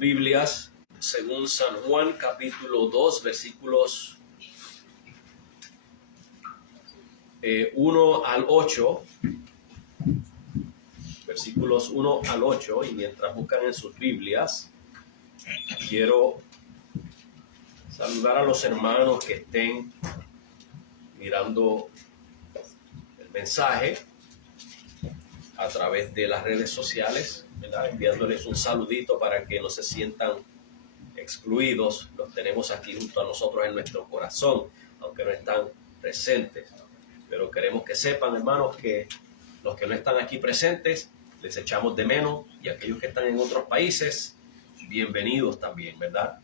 Biblias según San Juan capítulo 2 versículos 1 al 8, versículos 1 al 8, y mientras buscan en sus Biblias, quiero saludar a los hermanos que estén mirando el mensaje a través de las redes sociales, ¿verdad? Enviándoles un saludito para que no se sientan excluidos. Los tenemos aquí junto a nosotros en nuestro corazón, aunque no están presentes. Pero queremos que sepan, hermanos, que los que no están aquí presentes, les echamos de menos, y aquellos que están en otros países, bienvenidos también, ¿verdad?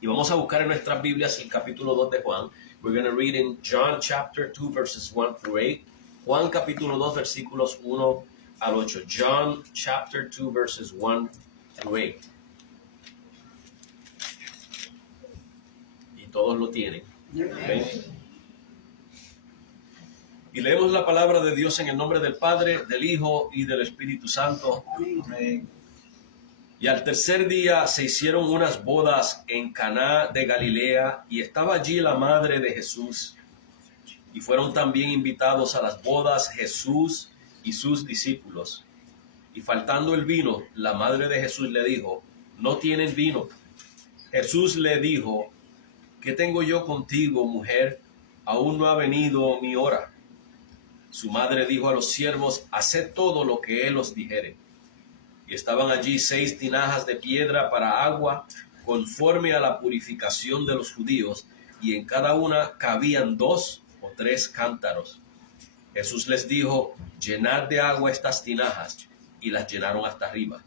Y vamos a buscar en nuestras Biblias el capítulo 2 de Juan. We're going to read in John chapter 2 verses 1 through 8. Juan capítulo 2 versículos 1 al 8. John chapter 2 verses 1 through 8. Y todos lo tienen. ¿Okay? Y leemos la palabra de Dios en el nombre del Padre, del Hijo y del Espíritu Santo. Amén. Y al tercer día se hicieron unas bodas en Caná de Galilea, y estaba allí la madre de Jesús. Y fueron también invitados a las bodas Jesús y sus discípulos. Y faltando el vino, la madre de Jesús le dijo: ¿no tienen vino? Jesús le dijo: ¿qué tengo yo contigo, mujer? Aún no ha venido mi hora. Su madre dijo a los siervos: haced todo lo que él os dijere. Y estaban allí 6 tinajas de piedra para agua, conforme a la purificación de los judíos, y en cada una cabían 2 o 3 cántaros. Jesús les dijo: llenad de agua estas tinajas, y las llenaron hasta arriba.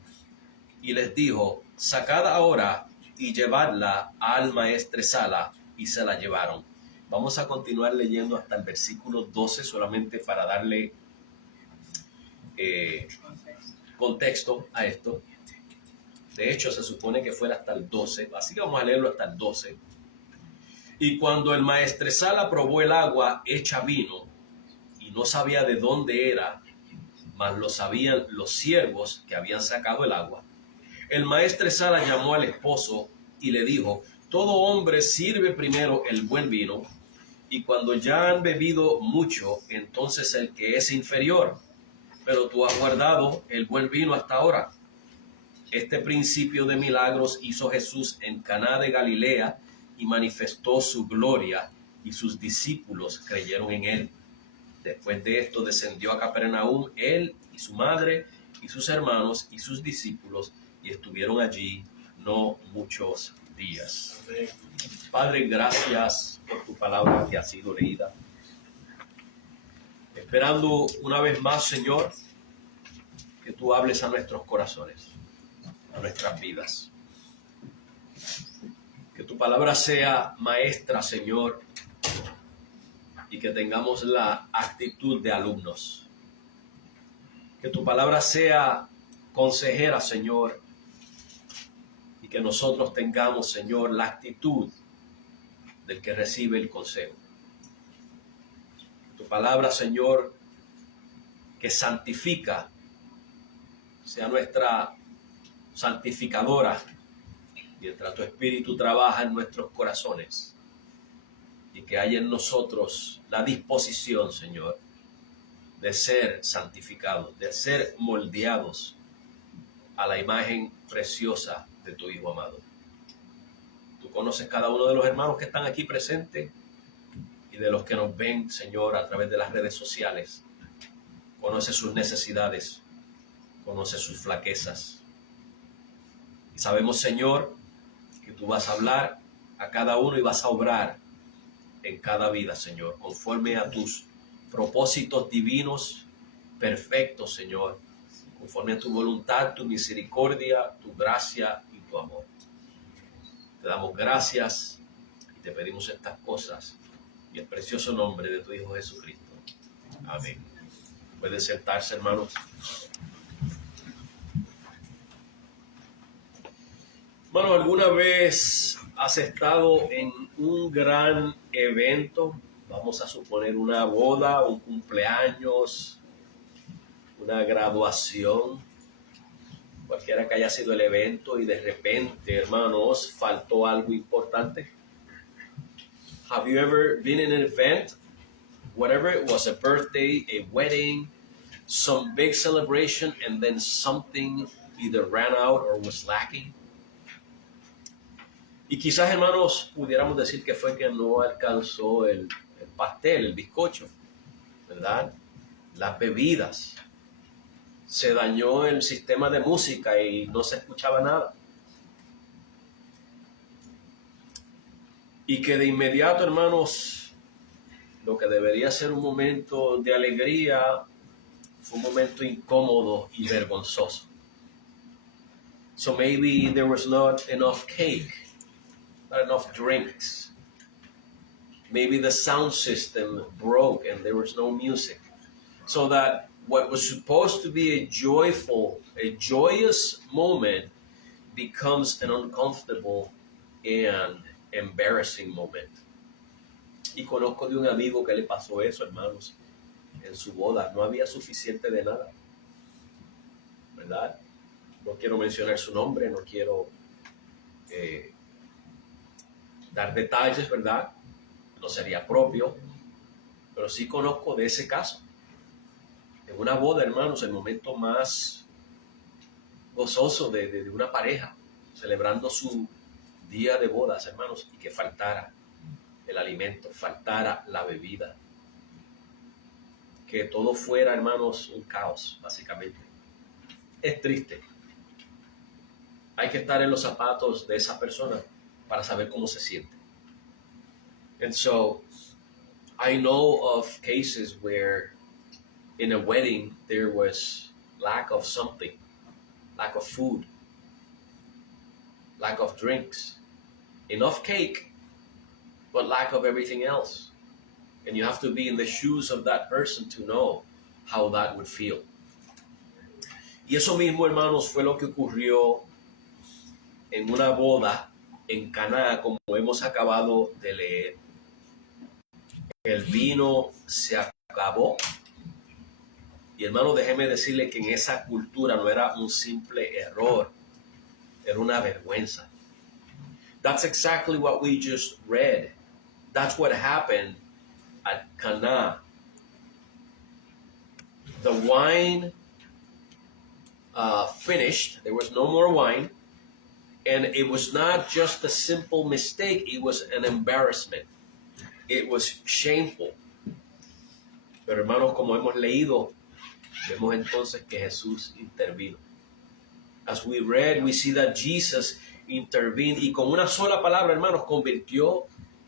Y les dijo: sacad ahora y llevadla al maestresala, y se la llevaron. Vamos a continuar leyendo hasta el versículo 12, solamente para darle contexto a esto. De hecho, se supone que fuera hasta el 12, así que vamos a leerlo hasta el 12. Y cuando el maestresala probó el agua hecha vino, y no sabía de dónde era, mas lo sabían los siervos que habían sacado el agua, el maestresala llamó al esposo y le dijo: todo hombre sirve primero el buen vino, y cuando ya han bebido mucho, entonces el que es inferior. Pero tú has guardado el buen vino hasta ahora. Este principio de milagros hizo Jesús en Caná de Galilea, y manifestó su gloria, y sus discípulos creyeron en él. Después de esto descendió a Capernaum él y su madre y sus hermanos y sus discípulos, y estuvieron allí no muchos días. Amén. Padre, gracias por tu palabra que ha sido leída. Esperando una vez más, Señor, que tú hables a nuestros corazones, a nuestras vidas. Que tu palabra sea maestra, Señor, y que tengamos la actitud de alumnos. Que tu palabra sea consejera, Señor, y que nosotros tengamos, Señor, la actitud del que recibe el consejo. Tu palabra, Señor, que santifica, sea nuestra santificadora, mientras tu Espíritu trabaja en nuestros corazones, y que haya en nosotros la disposición, Señor, de ser santificados, de ser moldeados a la imagen preciosa de tu Hijo amado. Tú conoces cada uno de los hermanos que están aquí presentes y de los que nos ven, Señor, a través de las redes sociales. Conoces sus necesidades, conoces sus flaquezas. Y sabemos, Señor, que tú vas a hablar a cada uno y vas a obrar en cada vida, Señor, conforme a tus propósitos divinos perfectos, Señor, conforme a tu voluntad, tu misericordia, tu gracia y tu amor. Te damos gracias y te pedimos estas cosas en el precioso nombre de tu Hijo Jesucristo. Amén. Pueden sentarse, hermanos. Hermano, ¿alguna vez has estado en un gran evento? Vamos a suponer una boda, un cumpleaños, una graduación, cualquiera que haya sido el evento y de repente, hermanos, faltó algo importante. Have you ever been in an event, whatever it was, a birthday, a wedding, some big celebration, and then something either ran out or was lacking? Y quizás, hermanos, pudiéramos decir que fue que no alcanzó el pastel, el bizcocho, ¿verdad? Las bebidas. Se dañó el sistema de música y no se escuchaba nada. Y que de inmediato, hermanos, lo que debería ser un momento de alegría fue un momento incómodo y vergonzoso. So maybe there was not enough cake, not enough drinks. Maybe the sound system broke and there was no music. So that what was supposed to be a joyous moment becomes an uncomfortable and embarrassing moment. Y conozco de un amigo que le pasó eso, hermanos, en su boda. No había suficiente de nada, ¿verdad? No quiero mencionar su nombre, no quiero dar detalles, ¿verdad? No sería propio, pero sí conozco de ese caso. En una boda, hermanos, el momento más gozoso de una pareja, celebrando su día de bodas, hermanos, y que faltara el alimento, faltara la bebida. Que todo fuera, hermanos, un caos, básicamente. Es triste. Hay que estar en los zapatos de esa persona para saber cómo se siente. And so, I know of cases where in a wedding there was lack of something, lack of food, lack of drinks, enough cake, but lack of everything else. And you have to be in the shoes of that person to know how that would feel. Y eso mismo, hermanos, fue lo que ocurrió en una boda en Caná, como hemos acabado de leer. El vino se acabó. Y hermano, déjeme decirle que en esa cultura no era un simple error, era una vergüenza. That's exactly what we just read. That's what happened at Cana. The wine finished. There was no more wine. And it was not just a simple mistake. It was an embarrassment. It was shameful. Pero hermanos, como hemos leído, vemos entonces que Jesús intervino. As we read, we see that Jesus intervened y con una sola palabra, hermanos, convirtió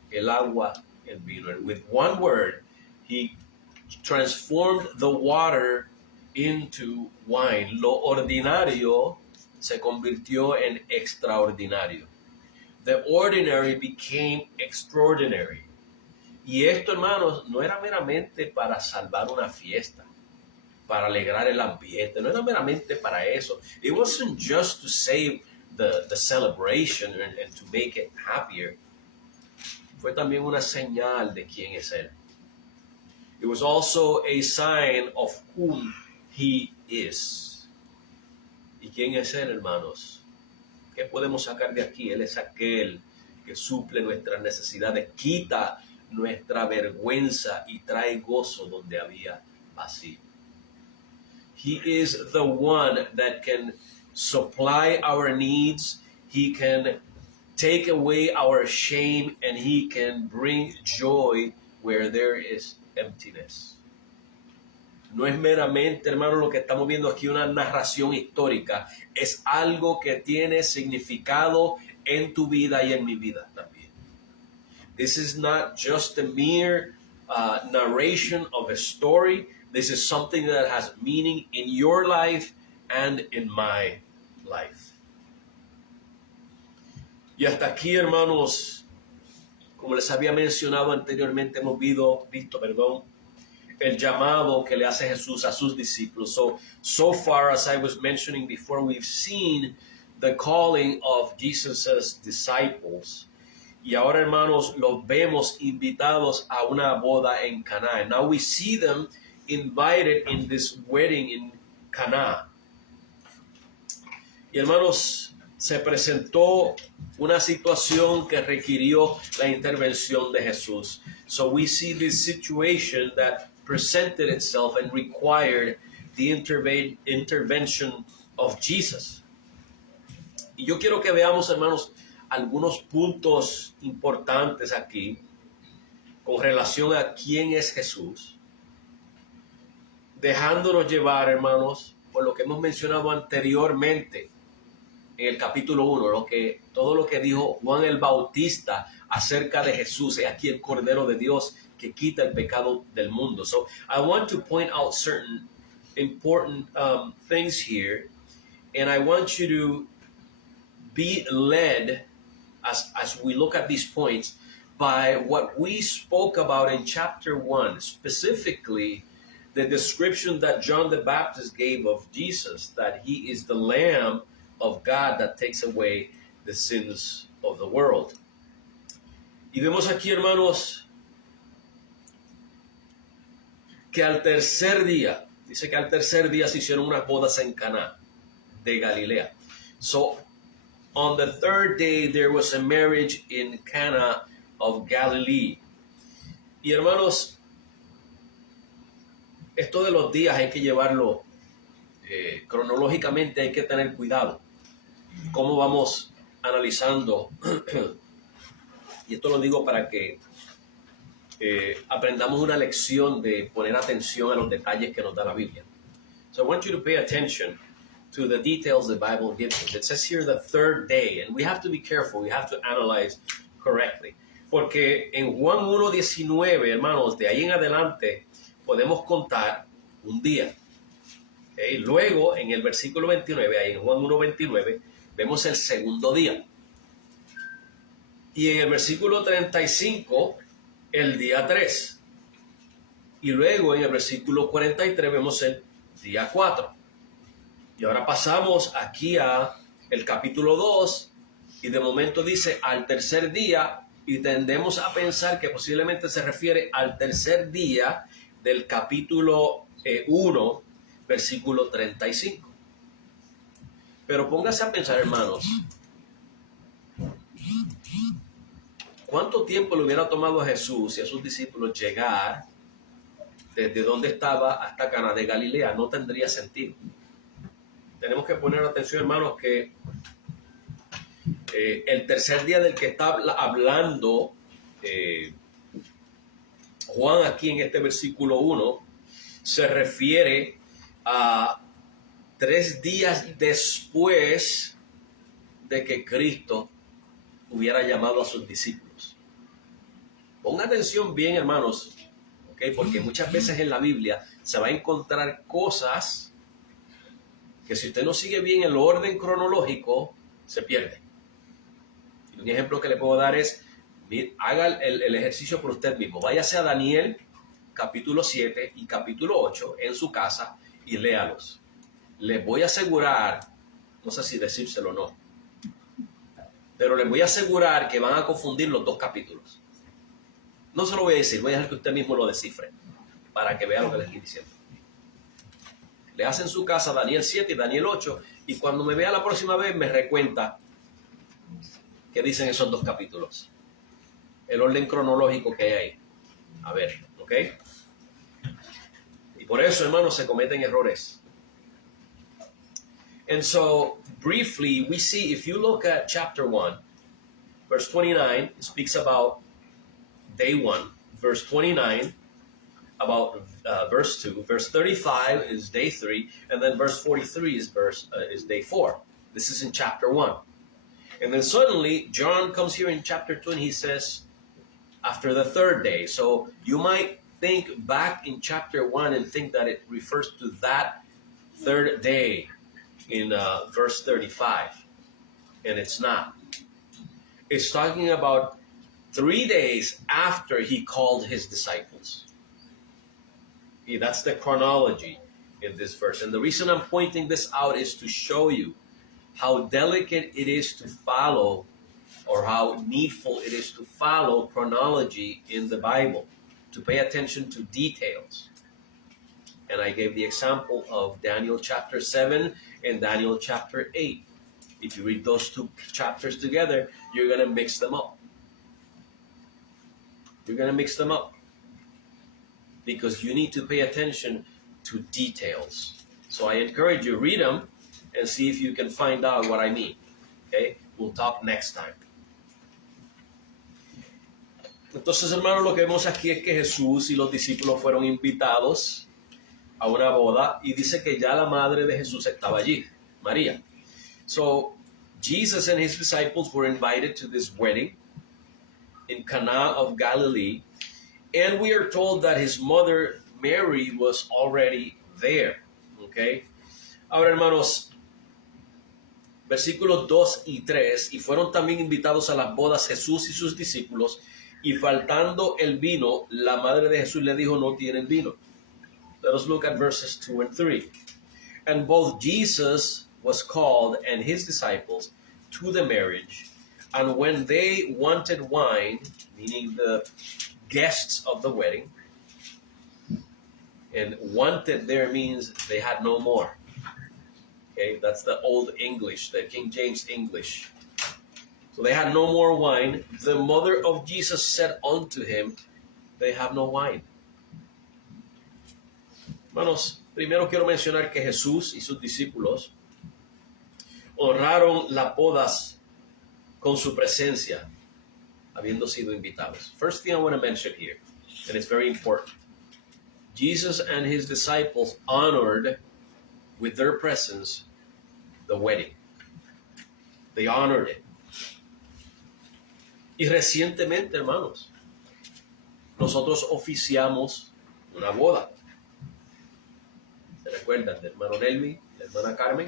el agua en vino. And with one word, he transformed the water into wine. Lo ordinario se convirtió en extraordinario. The ordinary became extraordinary. Y esto, hermanos, no era meramente para salvar una fiesta, para alegrar el ambiente, no era meramente para eso. It wasn't just to save the celebration and to make it happier. Fue también una señal de quién es Él. It was also a sign of whom He is. ¿Y quién es Él, hermanos? ¿Qué podemos sacar de aquí? Él es aquel que suple nuestras necesidades, quita nuestra vergüenza y trae gozo donde había vacío. He is the one that can supply our needs. He can take away our shame and He can bring joy where there is emptiness. No es meramente, hermano, lo que estamos viendo aquí una narración histórica. Es algo que tiene significado en tu vida y en mi vida también. This is not just a mere narration of a story. This is something that has meaning in your life and in my life. Y hasta aquí, hermanos, como les había mencionado anteriormente, hemos visto, el llamado que le hace Jesús a sus discípulos. So far, as I was mentioning before, we've seen the calling of Jesus' disciples. Y ahora, hermanos, los vemos invitados a una boda en Caná. And now we see them invited in this wedding in Caná. Y hermanos, se presentó una situación que requirió la intervención de Jesús. So we see this situation that presented itself and required the intervention of Jesus. Y yo quiero que veamos, hermanos, algunos puntos importantes aquí con relación a quién es Jesús, dejándonos llevar, hermanos, por lo que hemos mencionado anteriormente en el capítulo 1, todo lo que dijo Juan el Bautista acerca de Jesús, es aquí el Cordero de Dios que quita el pecado del mundo. So I want to point out certain important things here, and I want you to be led as we look at these points by what we spoke about in chapter 1, specifically the description that John the Baptist gave of Jesus, that he is the Lamb of God that takes away the sins of the world. Y vemos aquí, hermanos, que al tercer día, dice que al tercer día se hicieron unas bodas en Caná de Galilea. So, on the third day, there was a marriage in Cana of Galilee. Y hermanos, esto de los días hay que llevarlo cronológicamente, hay que tener cuidado. Cómo vamos analizando, y esto lo digo para que aprendamos una lección de poner atención a los detalles que nos da la Biblia. So I want you to pay attention to the details the Bible gives us. It says here the third day, and we have to be careful, we have to analyze correctly. Porque en Juan 1:19, hermanos, de ahí en adelante podemos contar un día. ¿Okay? Luego, en el versículo 29, ahí en Juan 1:29, vemos el segundo día. Y en el versículo 35, el día 3. Y luego en el versículo 43 vemos el día 4. Y ahora pasamos aquí a el capítulo 2 y de momento dice al tercer día y tendemos a pensar que posiblemente se refiere al tercer día del capítulo 1, versículo 35. Pero póngase a pensar, hermanos, ¿cuánto tiempo le hubiera tomado a Jesús y a sus discípulos llegar desde donde estaba hasta Caná de Galilea? No tendría sentido. Tenemos que poner atención, hermanos, que el tercer día del que está hablando Juan aquí en este versículo 1 se refiere a 3 días después de que Cristo hubiera llamado a sus discípulos. Ponga atención bien, hermanos, ¿okay? Porque muchas veces en la Biblia se va a encontrar cosas que si usted no sigue bien el orden cronológico, se pierde. Y un ejemplo que le puedo dar es, haga el ejercicio por usted mismo. Váyase a Daniel, capítulo 7 y capítulo 8 en su casa y léalos. Les voy a asegurar, no sé si decírselo o no, pero les voy a asegurar que van a confundir los dos capítulos. No se lo voy a decir, voy a dejar que usted mismo lo descifre para que vea lo que les estoy diciendo. Le hace en su casa Daniel 7 y Daniel 8 y cuando me vea la próxima vez me recuenta qué dicen esos dos capítulos. El orden cronológico que hay ahí. A ver, ¿ok? Y por eso, hermanos, se cometen errores. And so, briefly, we see, if you look at chapter 1, verse 29, it speaks about day 1. Verse 29, about verse 2. Verse 35 is day 3. And then verse 43 is day 4. This is in chapter 1. And then suddenly, John comes here in chapter 2 and he says, after the third day. So you might think back in chapter 1 and think that it refers to that third day in verse 35. And it's not. It's talking about 3 days after he called his disciples. Yeah, that's the chronology in this verse. And the reason I'm pointing this out is to show you how delicate it is to follow, or how needful it is to follow chronology in the Bible, to pay attention to details. And I gave the example of Daniel chapter 7 and Daniel chapter 8. if you read those two chapters together, you're going to mix them up. You're going to mix them up because you need to pay attention to details. So I encourage you, read them and see if you can find out what I mean. Okay? We'll talk next time. Entonces, hermanos, lo que vemos aquí es que Jesús y los discípulos fueron invitados a una boda y dice que ya la madre de Jesús estaba allí, María. So, Jesus and his disciples were invited to this wedding in Cana of Galilee, and we are told that his mother Mary was already there. Okay? Ahora, hermanos, versículos 2 y 3, y fueron también invitados a las bodas Jesús y sus discípulos, y faltando el vino, la madre de Jesús le dijo, no tienen vino. Let us look at verses 2 and 3. And both Jesus was called and his disciples to the marriage, and when they wanted wine, meaning the guests of the wedding, and wanted there means they had no more. Okay, that's the old English, the King James English. So they had no more wine. The mother of Jesus said unto him, they have no wine. Hermanos, primero quiero mencionar que Jesús y sus discípulos honraron las bodas con su presencia, habiendo sido invitados. First thing I want to mention here, and it's very important. Jesus and his disciples honored with their presence the wedding. They honored it. Y recientemente, hermanos, nosotros oficiamos una boda. ¿Se recuerdan del hermano Nelvi, la hermana Carmen?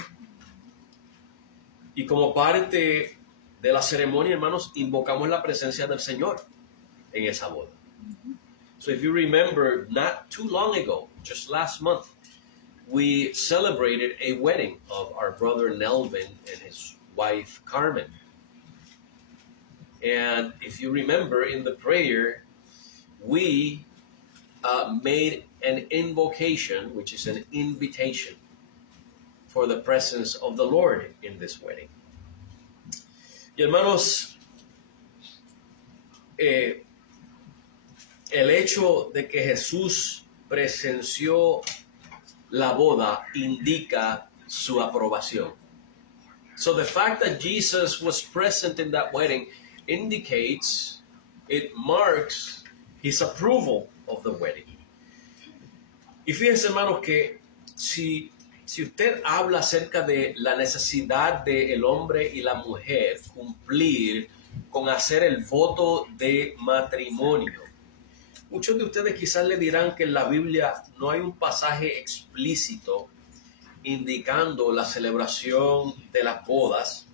Y como parte de la ceremonia, hermanos, invocamos la presencia del Señor en esa boda. So if you remember, not too long ago, just last month, we celebrated a wedding of our brother Nelvin and his wife Carmen. And if you remember in the prayer, we made an invocation, which is an invitation for the presence of the Lord in this wedding. Y hermanos, el hecho de que Jesús presenció la boda indica su aprobación. So the fact that Jesus was present in that wedding indicates, it marks his approval of the wedding. Y fíjense, hermanos, que si usted habla acerca de la necesidad del hombre y la mujer cumplir con hacer el voto de matrimonio, muchos de ustedes quizás le dirán que en la Biblia no hay un pasaje explícito indicando la celebración de las bodas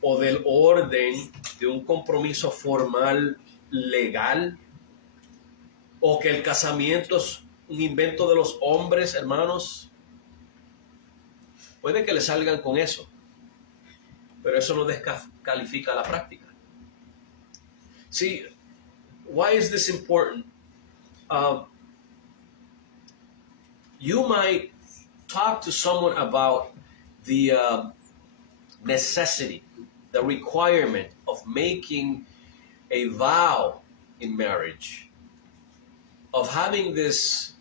o del orden de un compromiso formal legal, o que el casamiento es un invento de los hombres, hermanos. Puede que le salgan con eso, pero eso no descalifica la práctica. See, why is this important? You might talk to someone about the necessity, the requirement of making a vow in marriage, of having this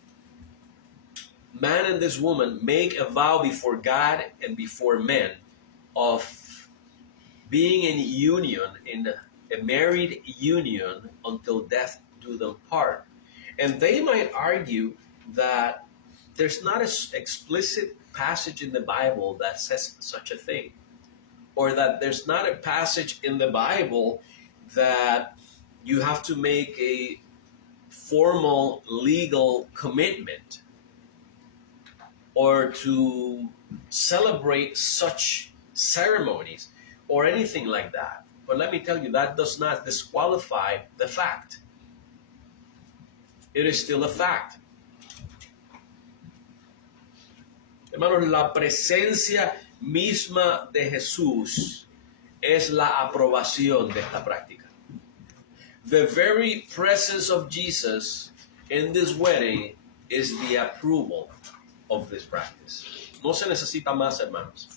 man and this woman make a vow before God and before men of being in union, in a married union until death do them part. And they might argue that there's not an explicit passage in the Bible that says such a thing, or that there's not a passage in the Bible that you have to make a formal legal commitment or to celebrate such ceremonies or anything like that. But let me tell you, that does not disqualify the fact. It is still a fact. Hermanos, la presencia misma de Jesús es la aprobación de esta práctica. The very presence of Jesus in this wedding is the approval of this practice. No se necesita más, hermanos.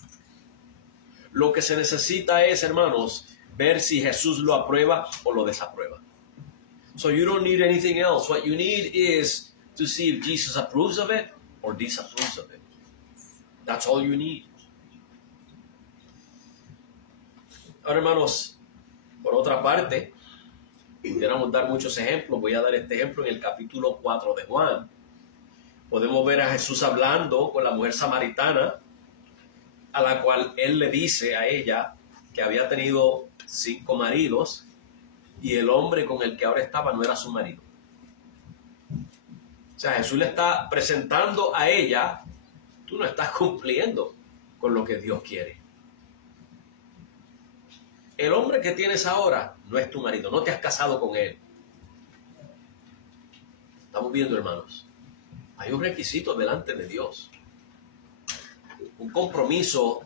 Lo que se necesita es, hermanos, ver si Jesús lo aprueba o lo desaprueba. So you don't need anything else. What you need is to see if Jesus approves of it or disapproves of it. That's all you need. Ahora, hermanos, por otra parte, pudiéramos dar muchos ejemplos. Voy a dar este ejemplo en el capítulo 4 de Juan. Podemos ver a Jesús hablando con la mujer samaritana, a la cual él le dice a ella que había tenido 5 maridos y el hombre con el que ahora estaba no era su marido. O sea, Jesús le está presentando a ella, tú no estás cumpliendo con lo que Dios quiere. El hombre que tienes ahora no es tu marido, no te has casado con él. Estamos viendo, hermanos, hay un requisito delante de Dios. Un compromiso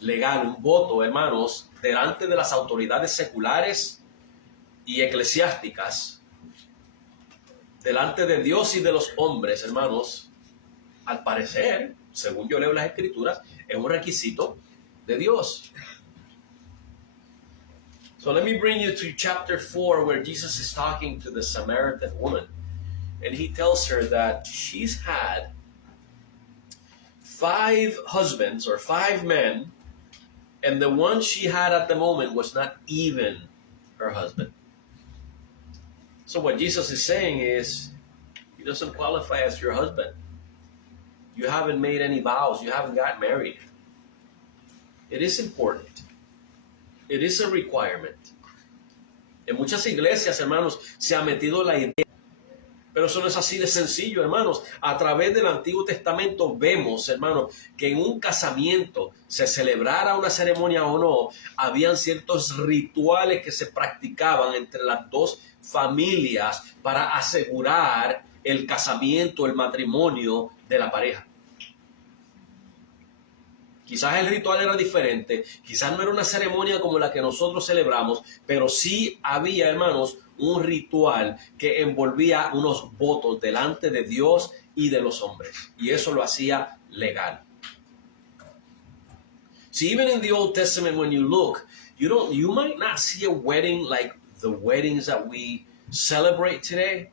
legal, un voto, hermanos, delante de las autoridades seculares y eclesiásticas, delante de Dios y de los hombres, hermanos, al parecer, según yo leo las Escrituras, es un requisito de Dios. So let me bring you to chapter 4, where Jesus is talking to the Samaritan woman. And he tells her that she's had 5 husbands or 5 men, and the one she had at the moment was not even her husband. So what Jesus is saying is, he doesn't qualify as your husband. You haven't made any vows. You haven't got married. It is important. It is a requirement. En muchas iglesias, hermanos, se ha metido la idea, pero eso no es así de sencillo, hermanos. A través del Antiguo Testamento vemos, hermanos, que en un casamiento, se celebrara una ceremonia o no, habían ciertos rituales que se practicaban entre las dos familias para asegurar el casamiento, el matrimonio de la pareja. Quizás el ritual era diferente, quizás no era una ceremonia como la que nosotros celebramos, pero sí había, hermanos, un ritual que envolvía unos votos delante de Dios y de los hombres. Y eso lo hacía legal. See, even in the Old Testament, when you look, you might not see a wedding like the weddings that we celebrate today,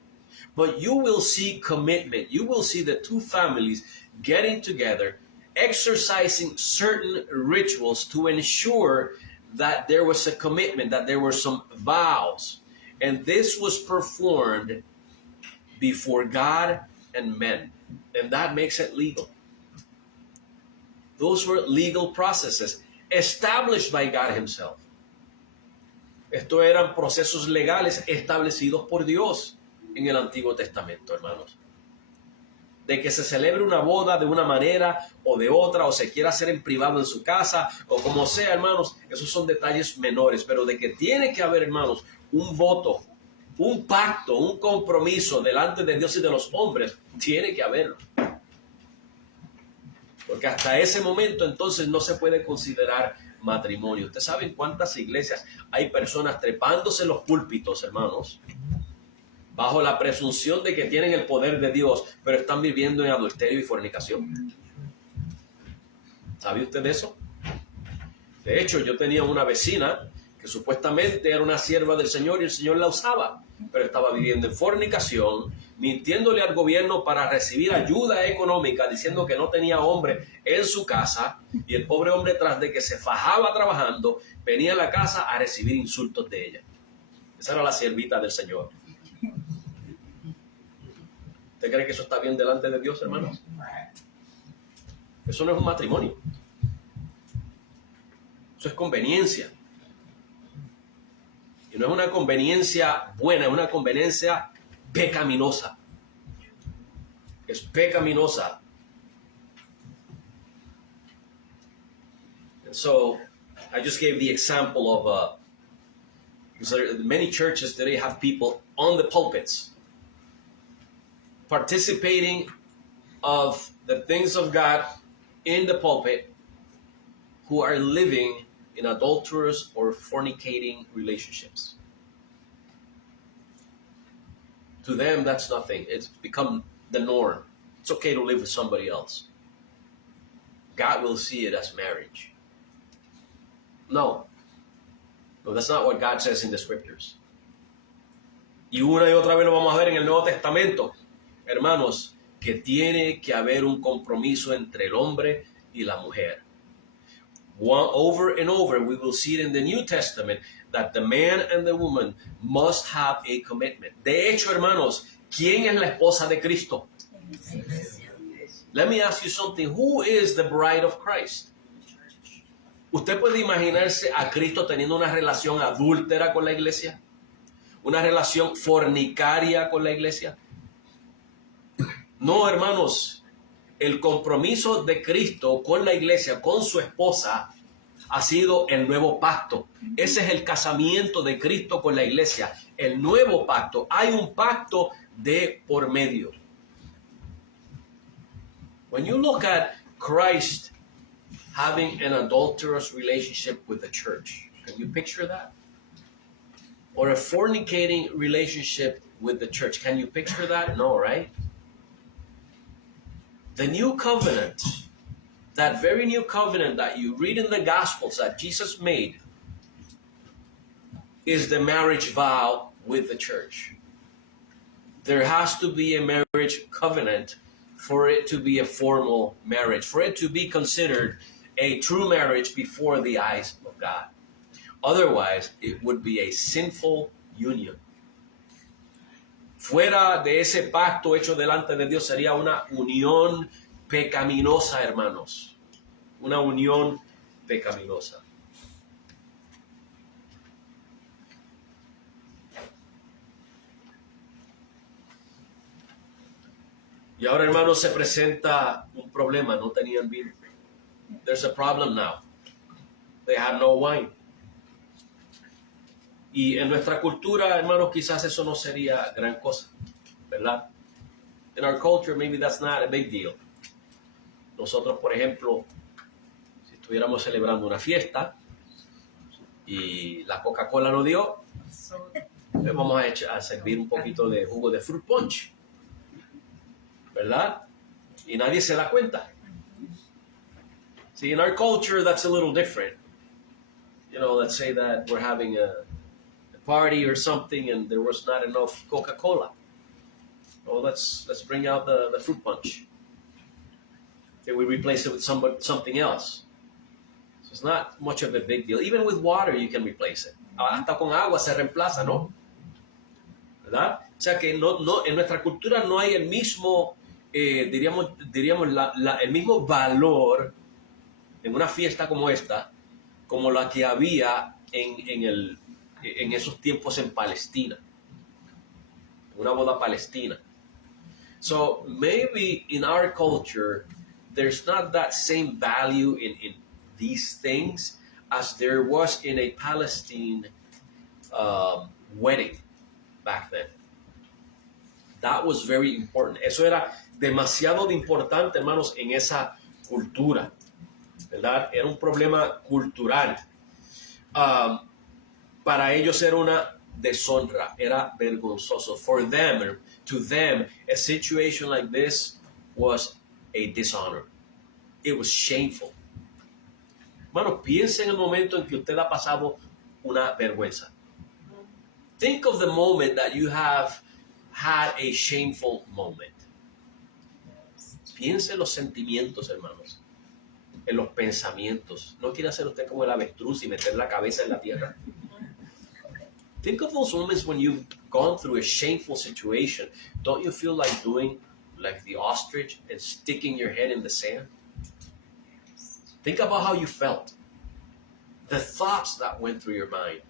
but you will see commitment. You will see the two families getting together, exercising certain rituals to ensure that there was a commitment, that there were some vows. And this was performed before God and men. And that makes it legal. Those were legal processes established by God himself. Estos eran procesos legales establecidos por Dios en el Antiguo Testamento, hermanos. De que se celebre una boda de una manera o de otra, o se quiera hacer en privado en su casa, o como sea, hermanos, esos son detalles menores, pero de que tiene que haber, hermanos, un voto, un pacto, un compromiso delante de Dios y de los hombres, tiene que haberlo. Porque hasta ese momento entonces no se puede considerar matrimonio. Ustedes saben cuántas iglesias hay personas trepándose en los púlpitos, hermanos, bajo la presunción de que tienen el poder de Dios, pero están viviendo en adulterio y fornicación. ¿Sabe usted de eso? De hecho, yo tenía una vecina que supuestamente era una sierva del Señor y el Señor la usaba, pero estaba viviendo en fornicación, mintiéndole al gobierno para recibir ayuda económica, diciendo que no tenía hombre en su casa, y el pobre hombre, tras de que se fajaba trabajando, venía a la casa a recibir insultos de ella. Esa era la siervita del Señor. ¿Usted cree que eso está bien delante de Dios, hermanos? Eso no es un matrimonio. Eso es conveniencia. Y no es una conveniencia buena, es una conveniencia pecaminosa. Es pecaminosa. And so, I just gave the example of many churches today have people on the pulpits participating of the things of God in the pulpit who are living in adulterous or fornicating relationships. To them, that's nothing. It's become the norm. It's okay to live with somebody else. God will see it as marriage. No. No, that's not what God says in the scriptures. Y una y otra vez lo vamos a ver en el Nuevo Testamento, hermanos, que tiene que haber un compromiso entre el hombre y la mujer. Over and over, we will see it in the New Testament that the man and the woman must have a commitment. De hecho, hermanos, ¿quién es la esposa de Cristo? Let me ask you something. Who is the bride of Christ? ¿Usted puede imaginarse a Cristo teniendo una relación adúltera con la iglesia? ¿Una relación fornicaria con la iglesia? No, hermanos. El compromiso de Cristo con la iglesia, con su esposa, ha sido el nuevo pacto. Ese es el casamiento de Cristo con la iglesia. El nuevo pacto. Hay un pacto de por medio. When you look at Christ having an adulterous relationship with the church, can you picture that? Or a fornicating relationship with the church. Can you picture that? No, right? The new covenant, that very new covenant that you read in the Gospels that Jesus made, is the marriage vow with the church. There has to be a marriage covenant for it to be a formal marriage, for it to be considered a true marriage before the eyes of God. Otherwise, it would be a sinful union. Fuera de ese pacto hecho delante de Dios sería una unión pecaminosa, hermanos. Una unión pecaminosa. Y ahora, hermanos, se presenta un problema. No tenían vino. There's a problem now. They have no wine. Y en nuestra cultura, hermanos, quizás eso no sería gran cosa, ¿verdad? In our culture, maybe that's not a big deal. Nosotros, por ejemplo, si estuviéramos celebrando una fiesta y la Coca-Cola no dio, pues vamos a servir un poquito de jugo de fruit punch, ¿verdad? Y nadie se da cuenta. See, in our culture, that's a little different. You know, let's say that we're having a party or something and there was not enough Coca-Cola. Oh, let's bring out the fruit punch. Okay, we replace it with something else. So it's not much of a big deal. Even with water you can replace it. Hasta con agua se reemplaza, ¿no? ¿Verdad? O sea que no, en nuestra cultura no hay el mismo, diríamos el mismo valor en una fiesta como esta, como la que había en esos tiempos en Palestina, una boda palestina. So maybe in our culture, there's not that same value in these things as there was in a Palestine wedding back then. That was very important. Eso era demasiado importante, hermanos, en esa cultura, ¿verdad? Era un problema cultural. Para ellos era una deshonra, era vergonzoso. For them, to them, a situation like this was a dishonor. It was shameful. Bueno, piensa en el momento en que usted ha pasado una vergüenza. Think of the moment that you have had a shameful moment. Piensa en los sentimientos, hermanos, en los pensamientos. No quiere hacer usted como el avestruz y meter la cabeza en la tierra. Think of those moments when you've gone through a shameful situation. Don't you feel like doing like the ostrich and sticking your head in the sand? Think about how you felt. The thoughts that went through your mind.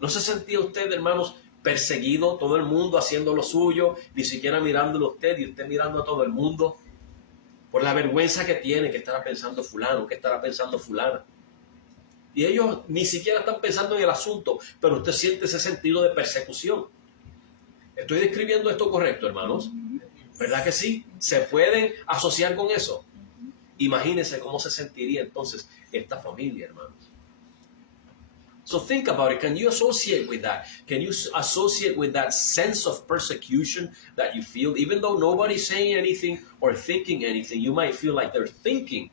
¿No se sentía usted, hermanos, perseguido? Todo el mundo haciendo lo suyo, ni siquiera mirándolo a usted y usted mirando a todo el mundo. Por la vergüenza que tiene, que estará pensando fulano, que estará pensando fulana. Y ellos ni siquiera están pensando en el asunto, pero usted siente ese sentido de persecución. ¿Estoy describiendo esto correcto, hermanos? ¿Verdad que sí? ¿Se pueden asociar con eso? Imagínense cómo se sentiría entonces esta familia, hermanos. So think about it. Can you associate with that? Can you associate with that sense of persecution that you feel? Even though nobody's saying anything or thinking anything, you might feel like they're thinking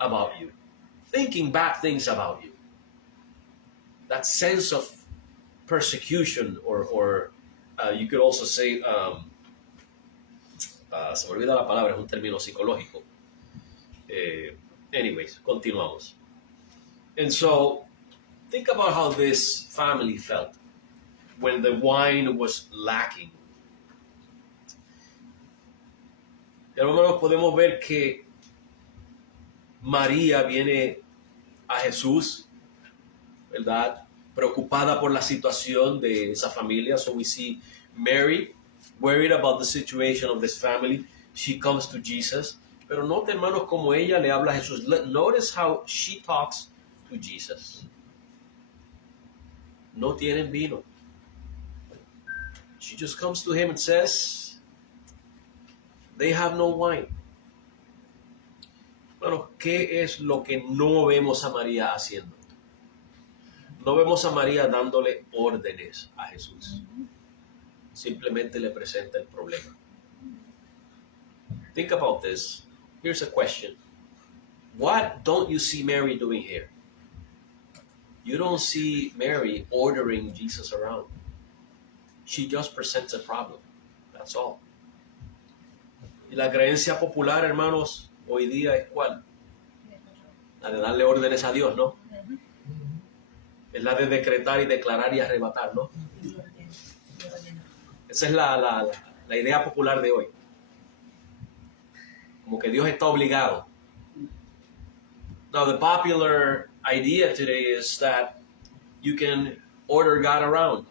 about you. thinking bad things about you. That sense of persecution, or you could also say, se me olvida la palabra, es un término psicológico. Anyways, continuamos. And so, think about how this family felt when the wine was lacking. Hermanos, podemos ver que María viene a Jesús, ¿verdad? Preocupada por la situación de esa familia. So we see Mary worried about the situation of this family. She comes to Jesus. Pero note, hermanos, como ella le habla a Jesús. Notice how she talks to Jesus. No tienen vino. She just comes to him and says, they have no wine. Bueno, ¿qué es lo que no vemos a María haciendo? No vemos a María dándole órdenes a Jesús. Simplemente le presenta el problema. Think about this. Here's a question. What don't you see Mary doing here? You don't see Mary ordering Jesus around. She just presents a problem. That's all. Y la creencia popular, hermanos, hoy día es ¿cuál? La de darle órdenes a Dios, ¿no? Es la de decretar y declarar y arrebatar, ¿no? Esa es la idea popular de hoy. Como que Dios está obligado. Now, the popular idea today is that you can order God around.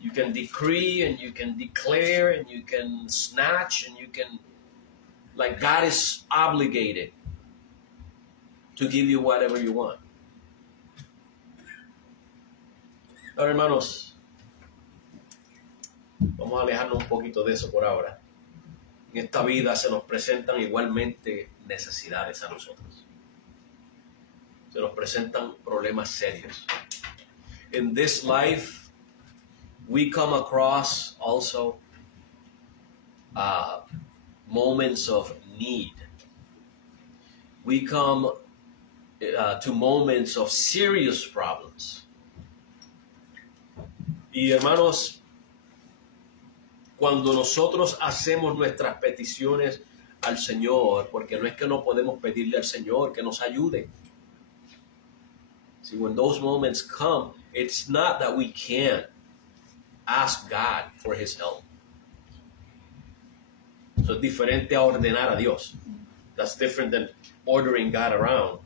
You can decree and you can declare and you can snatch and you can, like God is obligated to give you whatever you want. Ahora, hermanos, vamos a alejarnos un poquito de eso por ahora. En esta vida se nos presentan igualmente necesidades a nosotros. Se nos presentan problemas serios. In this life, we come across also moments of need. We come to moments of serious problems. Y hermanos, cuando nosotros hacemos nuestras peticiones al Señor, porque no es que no podemos pedirle al Señor que nos ayude. See, when those moments come, it's not that we can't ask God for His help. So es diferente a ordenar a Dios. That's different than ordering God around.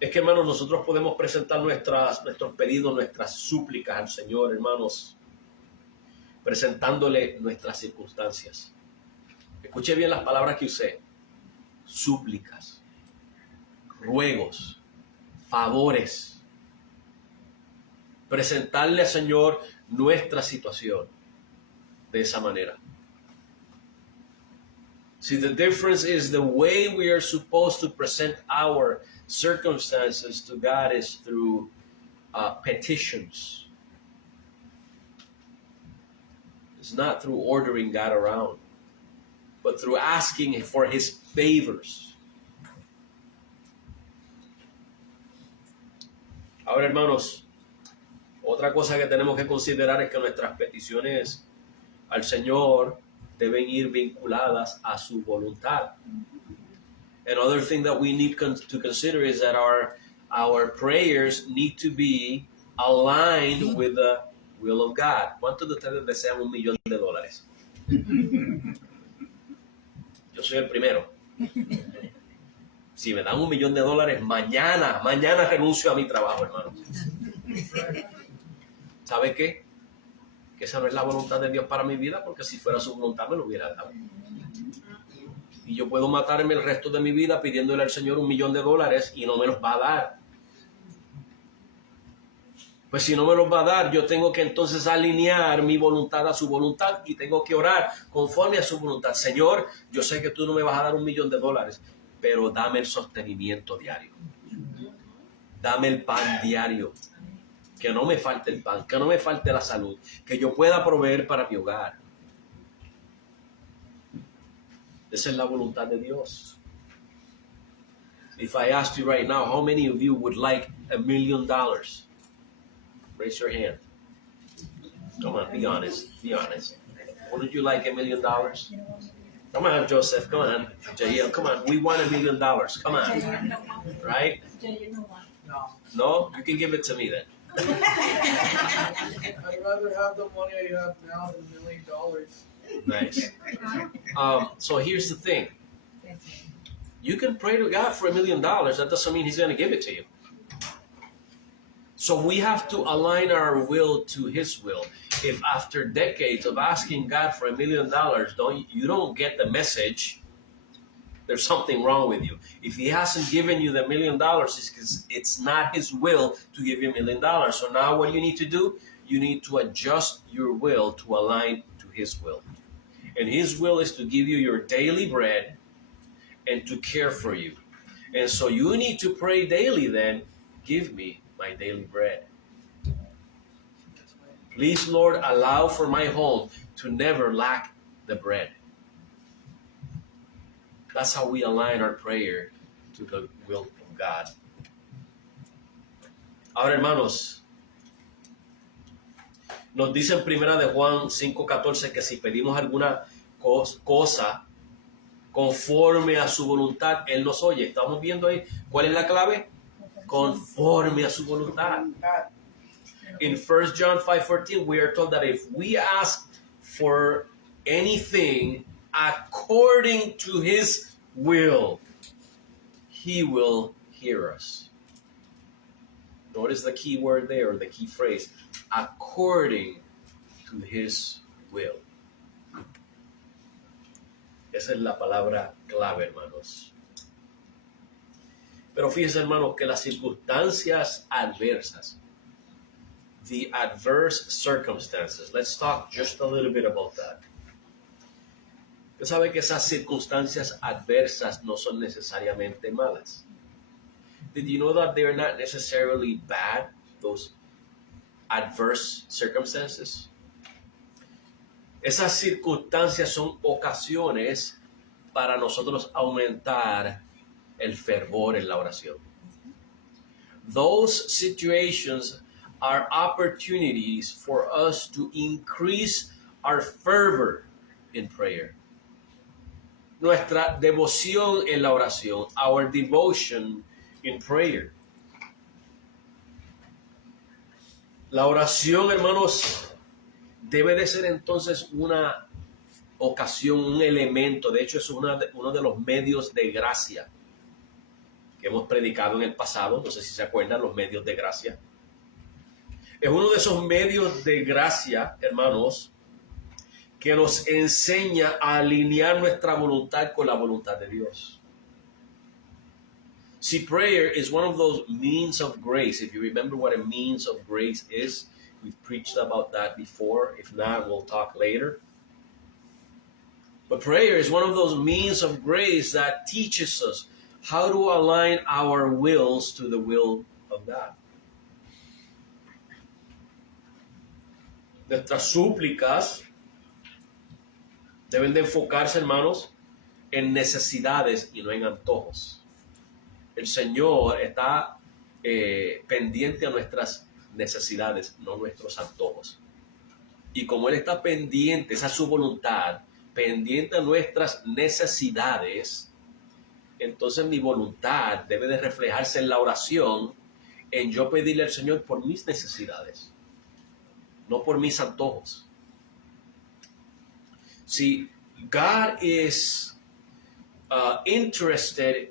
Es que, hermanos, nosotros podemos presentar nuestros pedidos, nuestras súplicas al Señor, hermanos, presentándole nuestras circunstancias. Escuche bien las palabras que usé. Súplicas, ruegos, favores. Presentarle al Señor nuestra situación de esa manera. See, the difference is the way we are supposed to present our circumstances to God is through petitions. It's not through ordering God around, but through asking for His favors. Ahora, hermanos, otra cosa que tenemos que considerar es que nuestras peticiones al Señor deben ir vinculadas a su voluntad. Another thing that we need to consider is that our prayers need to be aligned with the will of God. ¿Cuántos de ustedes desean $1,000,000? Yo soy el primero. Si me dan $1,000,000, mañana renuncio a mi trabajo, hermano. ¿Sabe qué? Que esa no es la voluntad de Dios para mi vida, porque si fuera su voluntad me lo hubiera dado. Y yo puedo matarme el resto de mi vida pidiéndole al Señor $1,000,000 y no me los va a dar. Pues si no me los va a dar, yo tengo que entonces alinear mi voluntad a su voluntad y tengo que orar conforme a su voluntad. Señor, yo sé que tú no me vas a dar $1,000,000, pero dame el sostenimiento diario. Dame el pan diario. Que no me falte el pan, que no me falte la salud, que yo pueda proveer para mi hogar. Esa es la voluntad de Dios. If I asked you right now, how many of you would like $1 million? Raise your hand. Come on, be honest. Be honest. Wouldn't you like $1 million? Come on, Joseph. Come on. Jael, come on. We want $1 million. Come on. Right? No? You can give it to me then. I'd rather have the money I have now than $1 million. Nice. So here's the thing. You can pray to God for $1 million. That doesn't mean He's going to give it to you. So we have to align our will to His will. If after decades of asking God for $1 million, you don't get the message, there's something wrong with you. If He hasn't given you the $1 million, it's because it's not His will to give you $1 million. So now what you need to do, you need to adjust your will to align to His will. And His will is to give you your daily bread and to care for you. And so you need to pray daily then, give me my daily bread. Please, Lord, allow for my home to never lack the bread. That's how we align our prayer to the will of God. Ahora, hermanos, nos dice en Primera de Juan 5:14 que si pedimos alguna cosa conforme a su voluntad, Él nos oye. Estamos viendo ahí, ¿cuál es la clave? Conforme a su voluntad. In 1 John 5:14, we are told that if we ask for anything according to His will, He will hear us. Notice the key word there, or the key phrase, according to His will. Esa es la palabra clave, hermanos. Pero fíjense, hermanos, que las circunstancias adversas, the adverse circumstances, let's talk just a little bit about that. Usted sabe que esas circunstancias adversas no son necesariamente malas. Did you know that they're not necessarily bad, those adverse circumstances? Esas circunstancias son ocasiones para nosotros aumentar el fervor en la oración. Those situations are opportunities for us to increase our fervor in prayer. Nuestra devoción en la oración, our devotion in prayer. La oración, hermanos, debe de ser entonces una ocasión, un elemento. De hecho, es uno de los medios de gracia que hemos predicado en el pasado. No sé si se acuerdan, los medios de gracia. Es uno de esos medios de gracia, hermanos, que nos enseña a alinear nuestra voluntad con la voluntad de Dios. See, prayer is one of those means of grace. If you remember what a means of grace is, we've preached about that before. If not, we'll talk later. But prayer is one of those means of grace that teaches us how to align our wills to the will of God. Nuestras súplicas deben de enfocarse, hermanos, en necesidades y no en antojos. El Señor está pendiente a nuestras necesidades, no nuestros antojos. Y como Él está pendiente, esa es su voluntad, pendiente a nuestras necesidades, entonces mi voluntad debe de reflejarse en la oración, en yo pedirle al Señor por mis necesidades, no por mis antojos. See, God is interested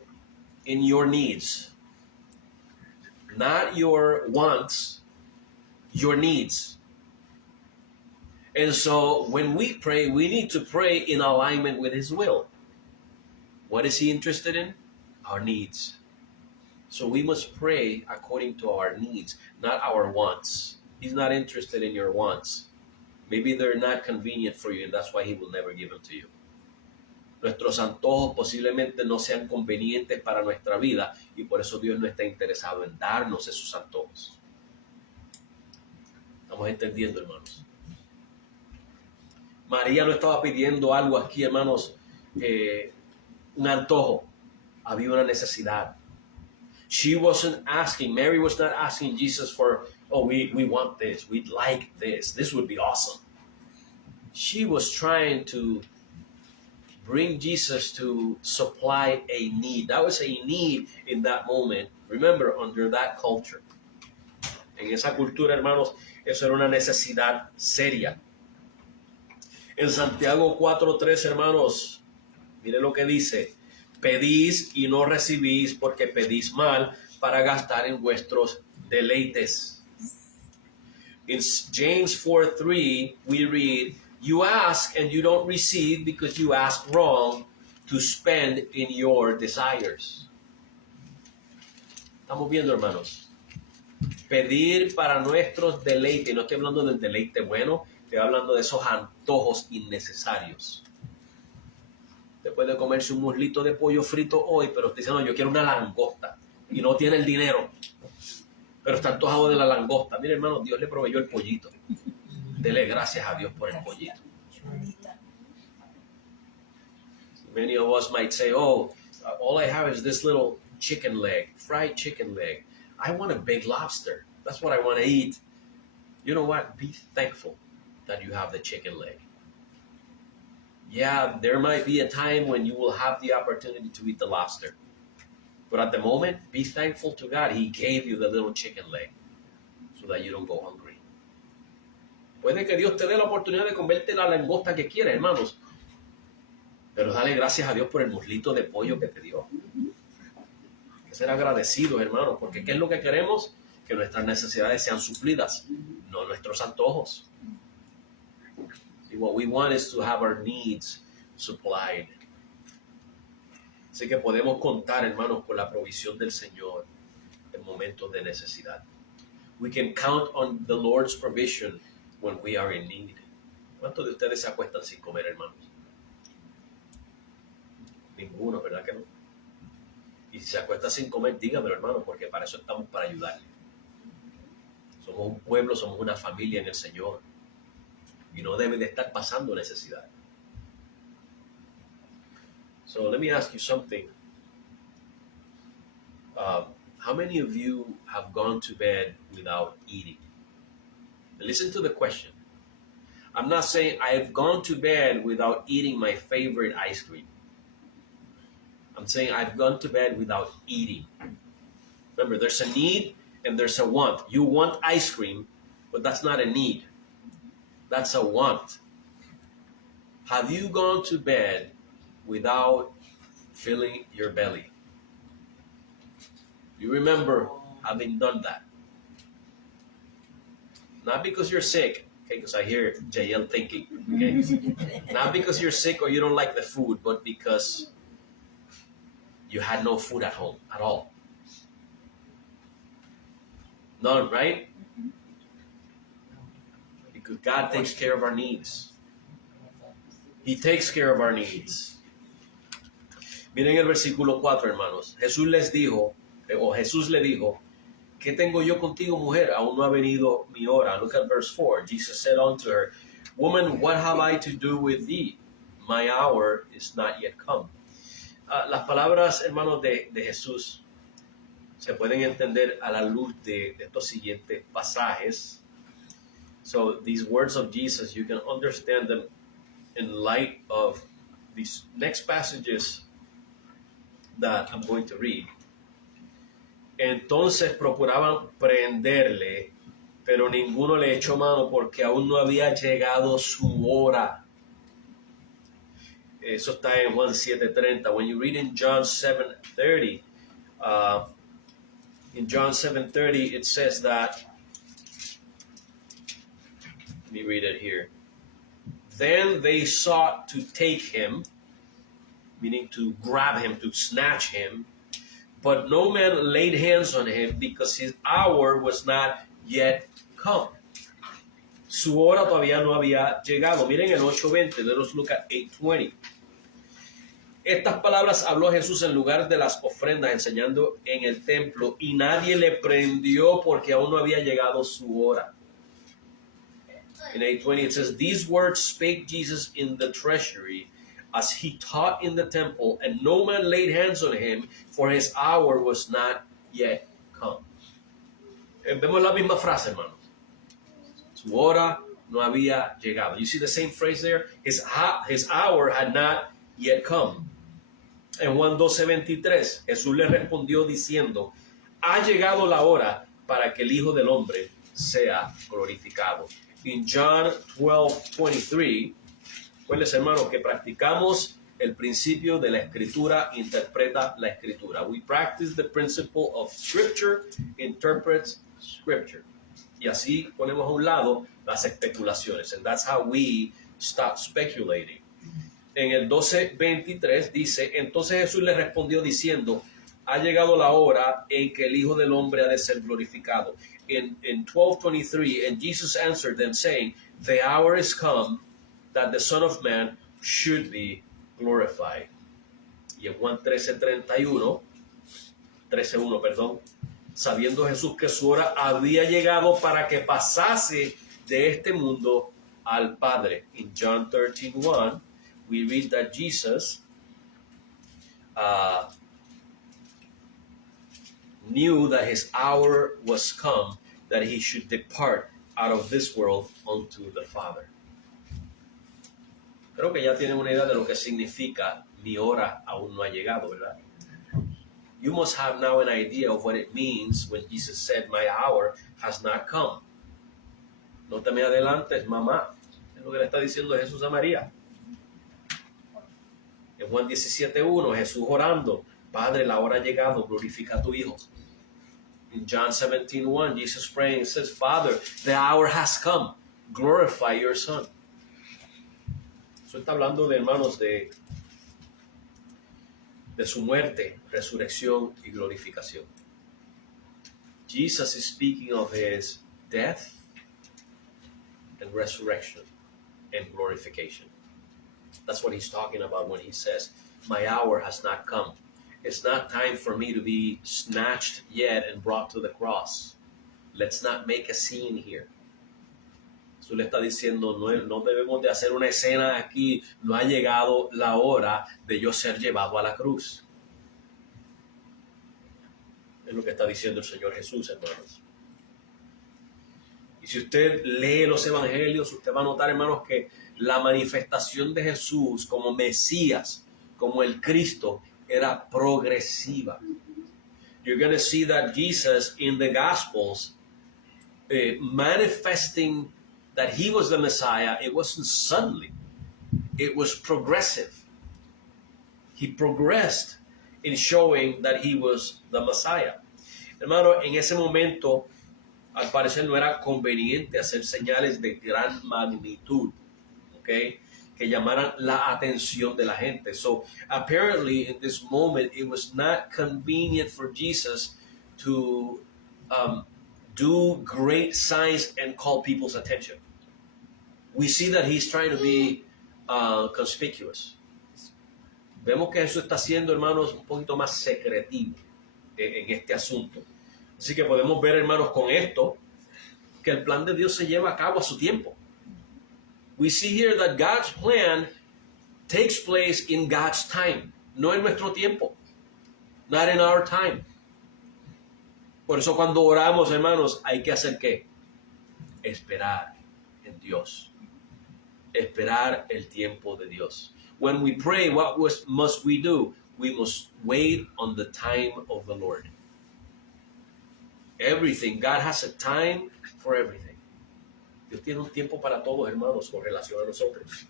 in your needs, not your wants, your needs. And so when we pray, we need to pray in alignment with His will. What is He interested in? Our needs. So we must pray according to our needs, not our wants. He's not interested in your wants. Maybe they're not convenient for you, and that's why He will never give them to you. Nuestros antojos posiblemente no sean convenientes para nuestra vida y por eso Dios no está interesado en darnos esos antojos. ¿Estamos entendiendo, hermanos? María no estaba pidiendo algo aquí, hermanos, un antojo. Había una necesidad. She wasn't asking, Mary was not asking Jesus for, oh, we want this, we'd like this would be awesome. She was trying to bring Jesus to supply a need. That was a need in that moment. Remember, under that culture. En esa cultura, hermanos, eso era una necesidad seria. En Santiago 4:3, hermanos, mire lo que dice. Pedís y no recibís porque pedís mal para gastar en vuestros deleites. In James 4:3, we read, you ask and you don't receive because you ask wrong to spend in your desires. Estamos viendo, hermanos. Pedir para nuestros deleites. No estoy hablando del deleite bueno, estoy hablando de esos antojos innecesarios. Después de comerse un muslito de pollo frito hoy, pero usted dice, no, yo quiero una langosta y no tiene el dinero, pero está antojado de la langosta. Mire, hermano, Dios le proveyó el pollito. Dele gracias a Dios por el pollito. Many of us might say, oh, all I have is this little chicken leg, fried chicken leg. I want a big lobster. That's what I want to eat. You know what? Be thankful that you have the chicken leg. Yeah, there might be a time when you will have the opportunity to eat the lobster. But at the moment, be thankful to God. He gave you the little chicken leg so that you don't go hungry. Puede que Dios te dé la oportunidad de comerte la langosta que quieras, hermanos. Pero dale gracias a Dios por el muslito de pollo que te dio. Hay que ser agradecidos, hermanos, porque ¿qué es lo que queremos? Que nuestras necesidades sean suplidas, no nuestros antojos. And what we want is to have our needs supplied. Así que podemos contar, hermanos, con la provisión del Señor en momentos de necesidad. We can count on the Lord's provision when we are in need. ¿Cuántos de ustedes se acuestan sin comer, hermanos? Ninguno, ¿verdad que no? Y si se acuesta sin comer, dígamelo, hermano, porque para eso estamos, para ayudarle. Somos un pueblo, somos una familia en el Señor. Y no debe de estar pasando necesidad. So let me ask you something. How many of you have gone to bed without eating? Listen to the question. I'm not saying I've gone to bed without eating my favorite ice cream. I'm saying I've gone to bed without eating. Remember, there's a need and there's a want. You want ice cream, but that's not a need. That's a want. Have you gone to bed without filling your belly? You remember having done that. Not because you're sick, okay, because I hear JL thinking, okay? Not because you're sick or you don't like the food, but because you had no food at home at all. None, right? Because God takes care of our needs. He takes care of our needs. Miren el versículo 4, hermanos. Jesús le dijo, ¿qué tengo yo contigo, mujer? Aún no ha venido mi hora. Look at verse 4. Jesus said unto her, Woman, what have I to do with thee? My hour is not yet come. Las palabras, hermanos, de Jesús se pueden entender a la luz de estos siguientes pasajes. So these words of Jesus, you can understand them in light of these next passages that I'm going to read. Entonces procuraban prenderle, pero ninguno le echó mano porque aún no había llegado su hora. Eso está en Juan 7:30. When you read in John 7:30, in John 7:30 it says that, let me read it here. Then they sought to take him, meaning to grab him, to snatch him, but no man laid hands on him because his hour was not yet come. Su hora todavía no había llegado. Miren el 8:20, let us look at 8:20. Estas palabras habló Jesús en lugar de las ofrendas, enseñando en el templo, y nadie le prendió porque aún no había llegado su hora. In 8:20 it says, These words spake Jesus in the treasury as he taught in the temple, and no man laid hands on him, for his hour was not yet come. Vemos la misma frase, hermanos. Su hora no había llegado. You see the same phrase there? His hour had not yet come. En Juan 12:23, Jesús le respondió diciendo, ha llegado la hora para que el Hijo del Hombre sea glorificado. En John 12:23, pues hermanos, que practicamos el principio de la Escritura, interpreta la Escritura. We practice the principle of Scripture, interprets Scripture. Y así ponemos a un lado las especulaciones. And that's how we stop speculating. En el 12:23 dice, entonces Jesús le respondió diciendo, ha llegado la hora en que el Hijo del Hombre ha de ser glorificado. In 12:23, and Jesus answered them saying, the hour is come that the Son of Man should be glorified. Y en Juan 13:1, sabiendo Jesús que su hora había llegado para que pasase de este mundo al Padre. In John 13:1, we read that Jesus knew that his hour was come, that he should depart out of this world unto the Father. Creo que ya tienen una idea de lo que significa mi hora aún no ha llegado, ¿verdad? You must have now an idea of what it means when Jesus said, my hour has not come. No te me adelantes, mamá. Es lo que le está diciendo Jesús a María. En Juan 17:1, Jesús orando, Padre, la hora ha llegado, glorifica a tu Hijo. In John 17:1, Jesus praying, says, Father, the hour has come, glorify your Son. Eso está hablando de, hermanos, de su muerte, resurrección y glorificación. Jesus is speaking of his death and resurrection and glorification. That's what he's talking about when he says, my hour has not come. It's not time for me to be snatched yet and brought to the cross. Let's not make a scene here. Jesús le está diciendo, no debemos de hacer una escena aquí, no ha llegado la hora de yo ser llevado a la cruz. Es lo que está diciendo el Señor Jesús, hermanos. Y si usted lee los evangelios, usted va a notar, hermanos, que la manifestación de Jesús como Mesías, como el Cristo, era progresiva. You're going to see that Jesus in the Gospels manifesting that he was the Messiah, it wasn't suddenly. It was progressive. He progressed in showing that he was the Messiah. Hermano, en ese momento, al parecer no era conveniente hacer señales de gran magnitud, okay, que llamaran la atención de la gente. So apparently in this moment it was not convenient for Jesus to do great signs and call people's attention. We see that he's trying to be conspicuous. Vemos que Jesús está siendo, hermanos, un poquito más secretivo en este asunto. Así que podemos ver, hermanos, con esto, que el plan de Dios se lleva a cabo a su tiempo. We see here that God's plan takes place in God's time, no en nuestro tiempo. Not in our time. Por eso cuando oramos, hermanos, hay que hacer ¿qué? Esperar en Dios. Esperar el tiempo de Dios. When we pray, what must we do? We must wait on the time of the Lord. Everything. God has a time for everything. Dios tiene un tiempo para todos, hermanos, con relación a nosotros.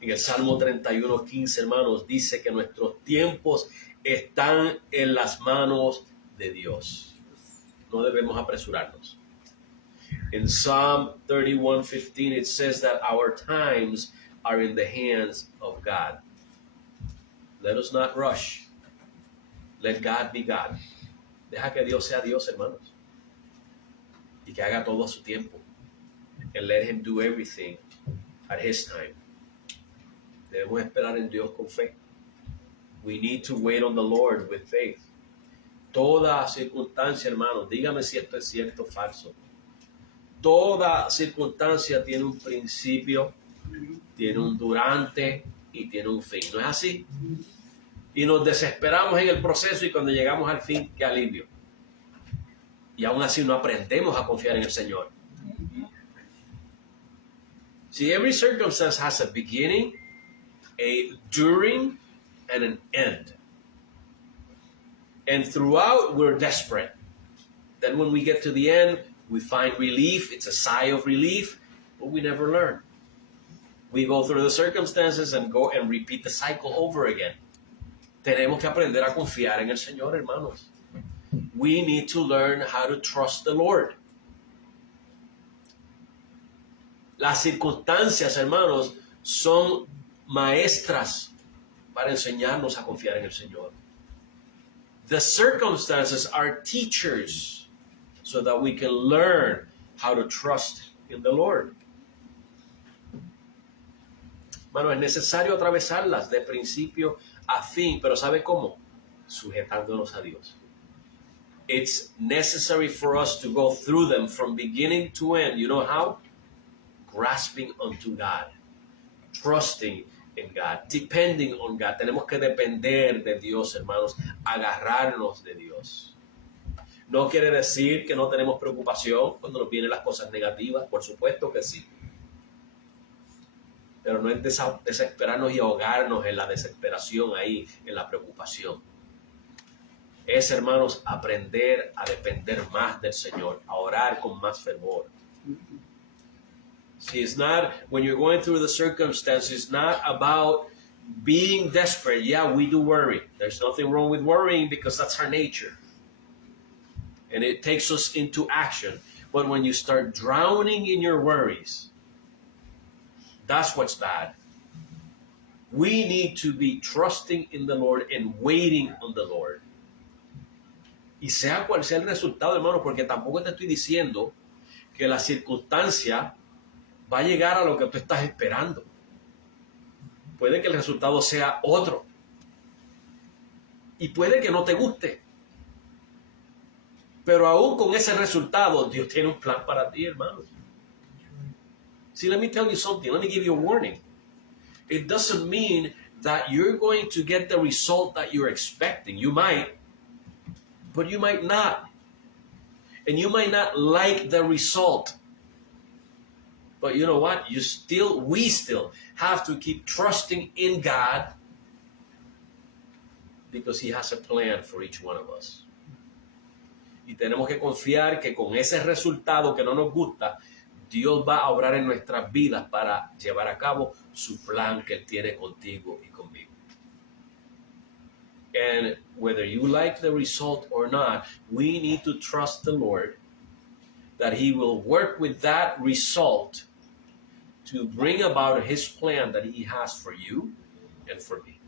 En el Salmo 31:15, hermanos, dice que nuestros tiempos están en las manos de Dios. No debemos apresurarnos. In Psalm 31:15, it says that our times are in the hands of God. Let us not rush. Let God be God. Deja que Dios sea Dios, hermanos. Y que haga todo a su tiempo. And let him do everything at his time. Debemos esperar en Dios con fe. We need to wait on the Lord with faith. Toda circunstancia, hermanos, dígame si esto es cierto o falso. Toda circunstancia tiene un principio, tiene un durante y tiene un fin. ¿No es así? Y nos desesperamos en el proceso y cuando llegamos al fin, qué alivio. Y aún así no aprendemos a confiar en el Señor. See, every circumstance has a beginning, a during, and an end. And throughout, we're desperate. Then when we get to the end, we find relief. It's a sigh of relief, but we never learn. We go through the circumstances and go and repeat the cycle over again. Tenemos que aprender a confiar en el Señor, hermanos. We need to learn how to trust the Lord. Las circunstancias, hermanos, son maestras para enseñarnos a confiar en el Señor. The circumstances are teachers so that we can learn how to trust in the Lord. Hermano, es necesario atravesarlas de principio a fin, pero ¿sabe cómo? Sujetándonos a Dios. It's necessary for us to go through them from beginning to end. You know how? Grasping onto God, trusting in God, depending on God. Tenemos que depender de Dios, hermanos, agarrarnos de Dios. No quiere decir que no tenemos preocupación cuando nos vienen las cosas negativas, por supuesto que sí. Pero no es desesperarnos y ahogarnos en la desesperación ahí, en la preocupación. Es, hermanos, aprender a depender más del Señor, a orar con más fervor. See, it's not, when you're going through the circumstances, it's not about being desperate. Yeah, we do worry. There's nothing wrong with worrying because that's our nature. And it takes us into action. But when you start drowning in your worries, that's what's bad. We need to be trusting in the Lord and waiting on the Lord. Y sea cual sea el resultado, hermano, porque tampoco te estoy diciendo que la circunstancia va a llegar a lo que tú estás esperando. Puede que el resultado sea otro. Y puede que no te guste. Pero aún con ese resultado, Dios tiene un plan para ti, hermanos. See, let me tell you something. Let me give you a warning. It doesn't mean that you're going to get the result that you're expecting. You might, but you might not. And you might not like the result. But you know what? We still have to keep trusting in God because He has a plan for each one of us. Y tenemos que confiar que con ese resultado que no nos gusta, Dios va a obrar en nuestras vidas para llevar a cabo su plan que Él tiene contigo y conmigo. And whether you like the result or not, we need to trust the Lord that He will work with that result to bring about His plan that He has for you and for me.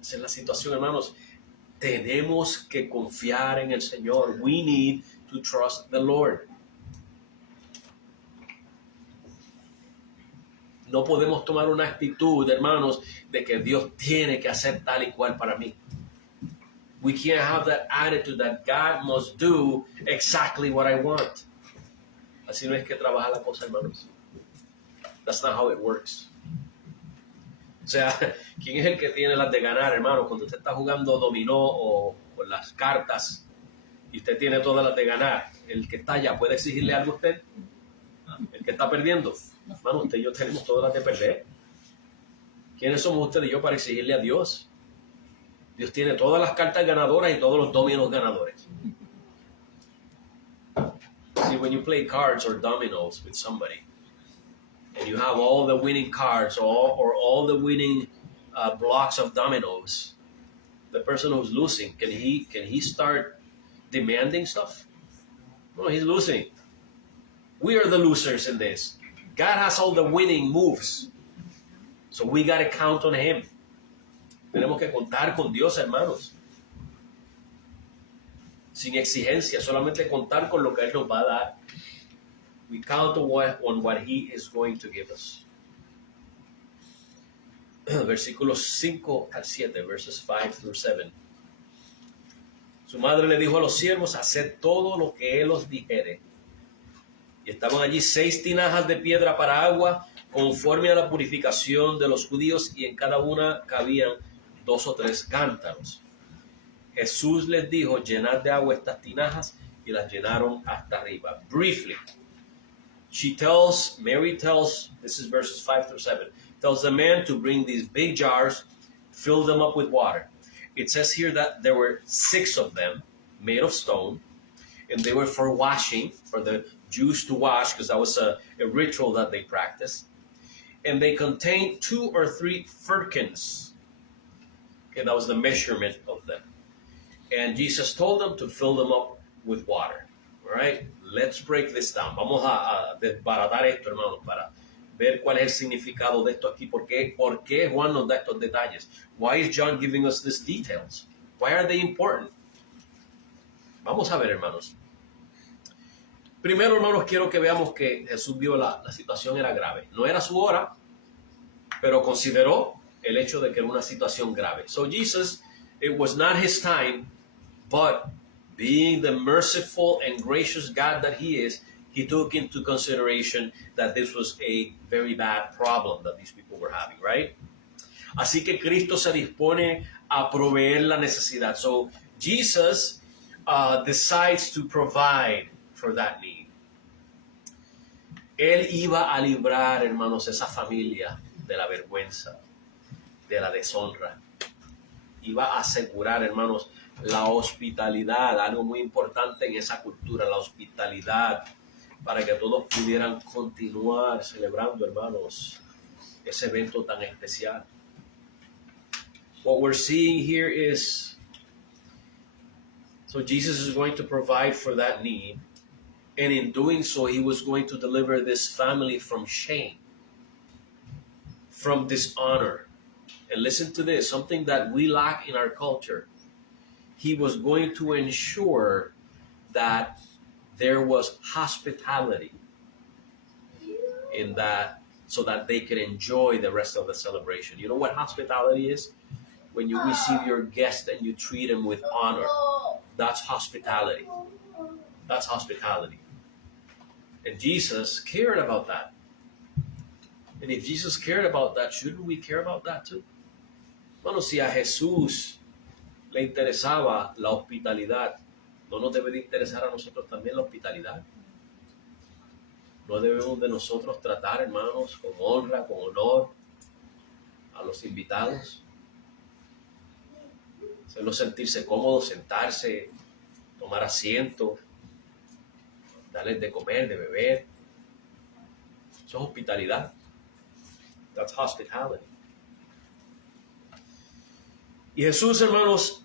Esa es la situación, hermanos. Tenemos que confiar en el Señor. We need to trust the Lord. No podemos tomar una actitud, hermanos, de que Dios tiene que hacer tal y cual para mí. We can't have that attitude that God must do exactly what I want. Así no es que trabaja la cosa, hermanos. That's not how it works. O sea, ¿quién es el que tiene las de ganar, hermano? Cuando usted está jugando dominó o las cartas y usted tiene todas las de ganar, el que está allá, ¿puede exigirle algo a usted? El que está perdiendo. Hermano, usted y yo tenemos todas las de perder. ¿Quiénes somos usted y yo para exigirle a Dios? Dios tiene todas las cartas ganadoras y todos los dominos ganadores. See, when you play cards or dominoes with somebody, and you have all the winning cards or all the winning blocks of dominoes, the person who's losing, can he start demanding stuff? No, he's losing. We are the losers in this. God has all the winning moves. So we got to count on Him. Tenemos que contar con Dios, hermanos. Sin exigencia, solamente contar con lo que Él nos va a dar. We count on what He is going to give us. Versículos 5 al 7, verses 5 through 7. Su madre le dijo a los siervos, haced todo lo que Él os dijere. Y estaban allí 6 tinajas de piedra para agua conforme a la purificación de los judíos, y en cada una cabían 2 o 3 cántaros. Jesús les dijo, llenad de agua estas tinajas, y las llenaron hasta arriba. Briefly, Mary tells, this is verses 5 through 7, tells the man to bring these big jars, fill them up with water. It says here that there were 6 of them made of stone, and they were for washing, for the Jews to wash, because that was a ritual that they practiced. And they contained 2 or 3 firkins. Okay, that was the measurement of them. And Jesus told them to fill them up with water. All right, let's break this down. Vamos a desbaratar esto, hermanos, para ver cuál es el significado de esto aquí. ¿Por qué Juan nos da estos detalles? Why is John giving us these details? Why are they important? Vamos a ver, hermanos. Primero, hermanos, quiero que veamos que Jesús vio la situación era grave. No era su hora, pero consideró el hecho de que era una situación grave. So Jesus, it was not his time, but being the merciful and gracious God that he is, he took into consideration that this was a very bad problem that these people were having, right? Así que Cristo se dispone a proveer la necesidad. So Jesus decides to provide for that need. Él iba a librar, hermanos, esa familia de la vergüenza, de la deshonra. Iba a asegurar, hermanos, la hospitalidad, algo muy importante en esa cultura, la hospitalidad, para que todos pudieran continuar celebrando, hermanos, ese evento tan especial. What we're seeing here is, so Jesus is going to provide for that need, and in doing so, he was going to deliver this family from shame, from dishonor. And listen to this, something that we lack in our culture. He was going to ensure that there was hospitality in that, so that they could enjoy the rest of the celebration. You know what hospitality is? When you receive your guest and you treat them with honor. That's hospitality. That's hospitality. And Jesus cared about that. And if Jesus cared about that, shouldn't we care about that too? Bueno, si a Jesús le interesaba la hospitalidad, ¿no nos debe de interesar a nosotros también la hospitalidad? ¿No debemos de nosotros tratar, hermanos, con honra, con honor a los invitados? Hacerlos sentirse cómodos, sentarse, tomar asiento, darles de comer, de beber. Eso es hospitalidad. That's hospitality. Y Jesús, hermanos,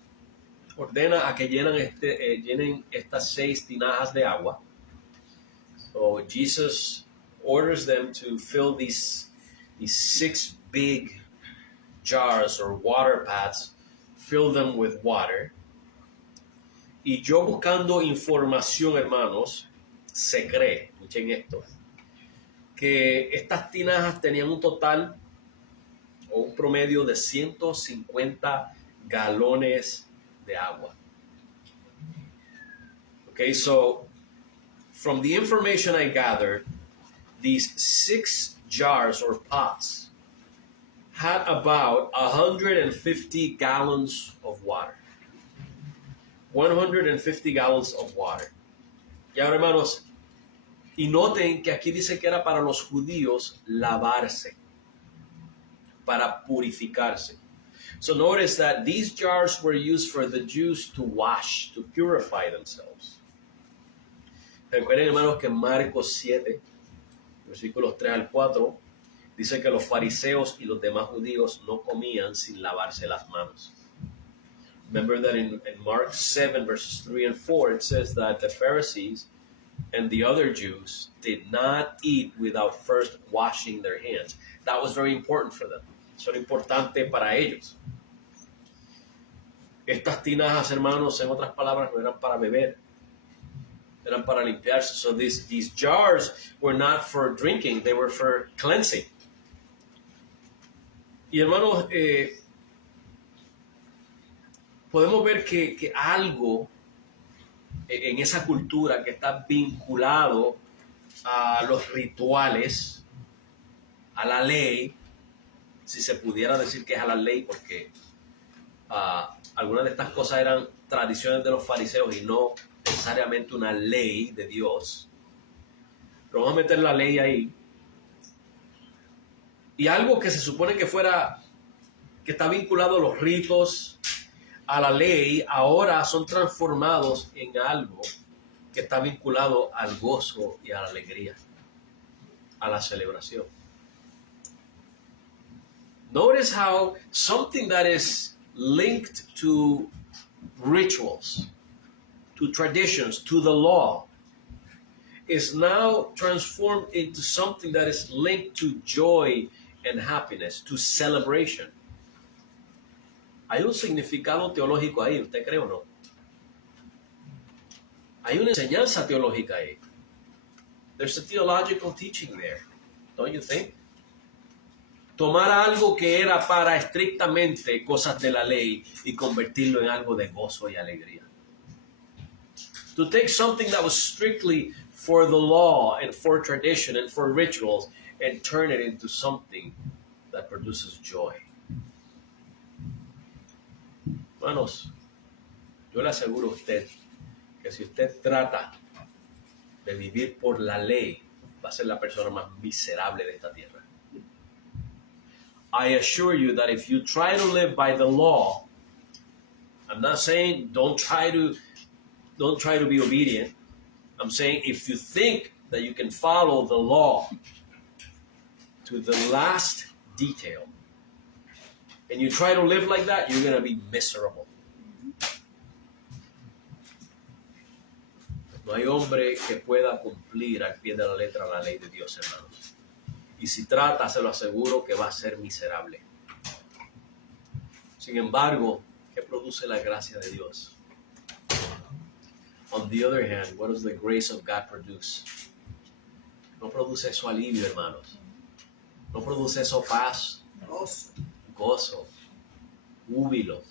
ordena a que llenen estas 6 tinajas de agua. So Jesus orders them to fill these 6 big jars or water pots, fill them with water. Y yo buscando información, hermanos, se cree, escuchen esto, que estas tinajas tenían un total o un promedio de 150 galones de agua. Okay, so from the information I gathered, these 6 jars or pots had about 150 gallons of water. 150 gallons of water. Y ahora, hermanos, y noten que aquí dice que era para los judíos lavarse, para purificarse. So notice that these jars were used for the Jews to wash, to purify themselves. Recuerden, hermanos, que en Marcos 7, versículos 3 al 4, dice que los fariseos y los demás judíos no comían sin lavarse las manos. Remember that in Mark 7, verses 3 and 4, it says that the Pharisees and the other Jews did not eat without first washing their hands. That was very important for them. Eso era importante para ellos. Estas tinajas, hermanos, en otras palabras, no eran para beber, eran para limpiarse. So these jars were not for drinking, they were for cleansing. Y hermanos, podemos ver que algo en esa cultura que está vinculado a los rituales, a la ley, si se pudiera decir que es a la ley, porque algunas de estas cosas eran tradiciones de los fariseos y no necesariamente una ley de Dios. Pero vamos a meter la ley ahí. Y algo que se supone que está vinculado a los ritos, a la ley, ahora son transformados en algo que está vinculado al gozo y a la alegría, a la celebración. Notice how something that is linked to rituals, to traditions, to the law, is now transformed into something that is linked to joy and happiness, to celebration. Hay un significado teológico ahí, ¿usted cree o no? Hay una enseñanza teológica ahí. There's a theological teaching there, don't you think? Tomar algo que era para estrictamente cosas de la ley y convertirlo en algo de gozo y alegría. To take something that was strictly for the law and for tradition and for rituals and turn it into something that produces joy. Hermanos, yo le aseguro a usted que si usted trata de vivir por la ley, va a ser la persona más miserable de esta tierra. I assure you that if you try to live by the law, I'm not saying don't try to be obedient. I'm saying if you think that you can follow the law to the last detail, and you try to live like that, you're going to be miserable. No hay hombre que pueda cumplir al pie de la letra la ley de Dios, hermanos. Y si trata, se lo aseguro que va a ser miserable. Sin embargo, ¿qué produce la gracia de Dios? On the other hand, what does the grace of God produce? No produce eso alivio, hermanos. No produce eso paz, gozo, júbilo,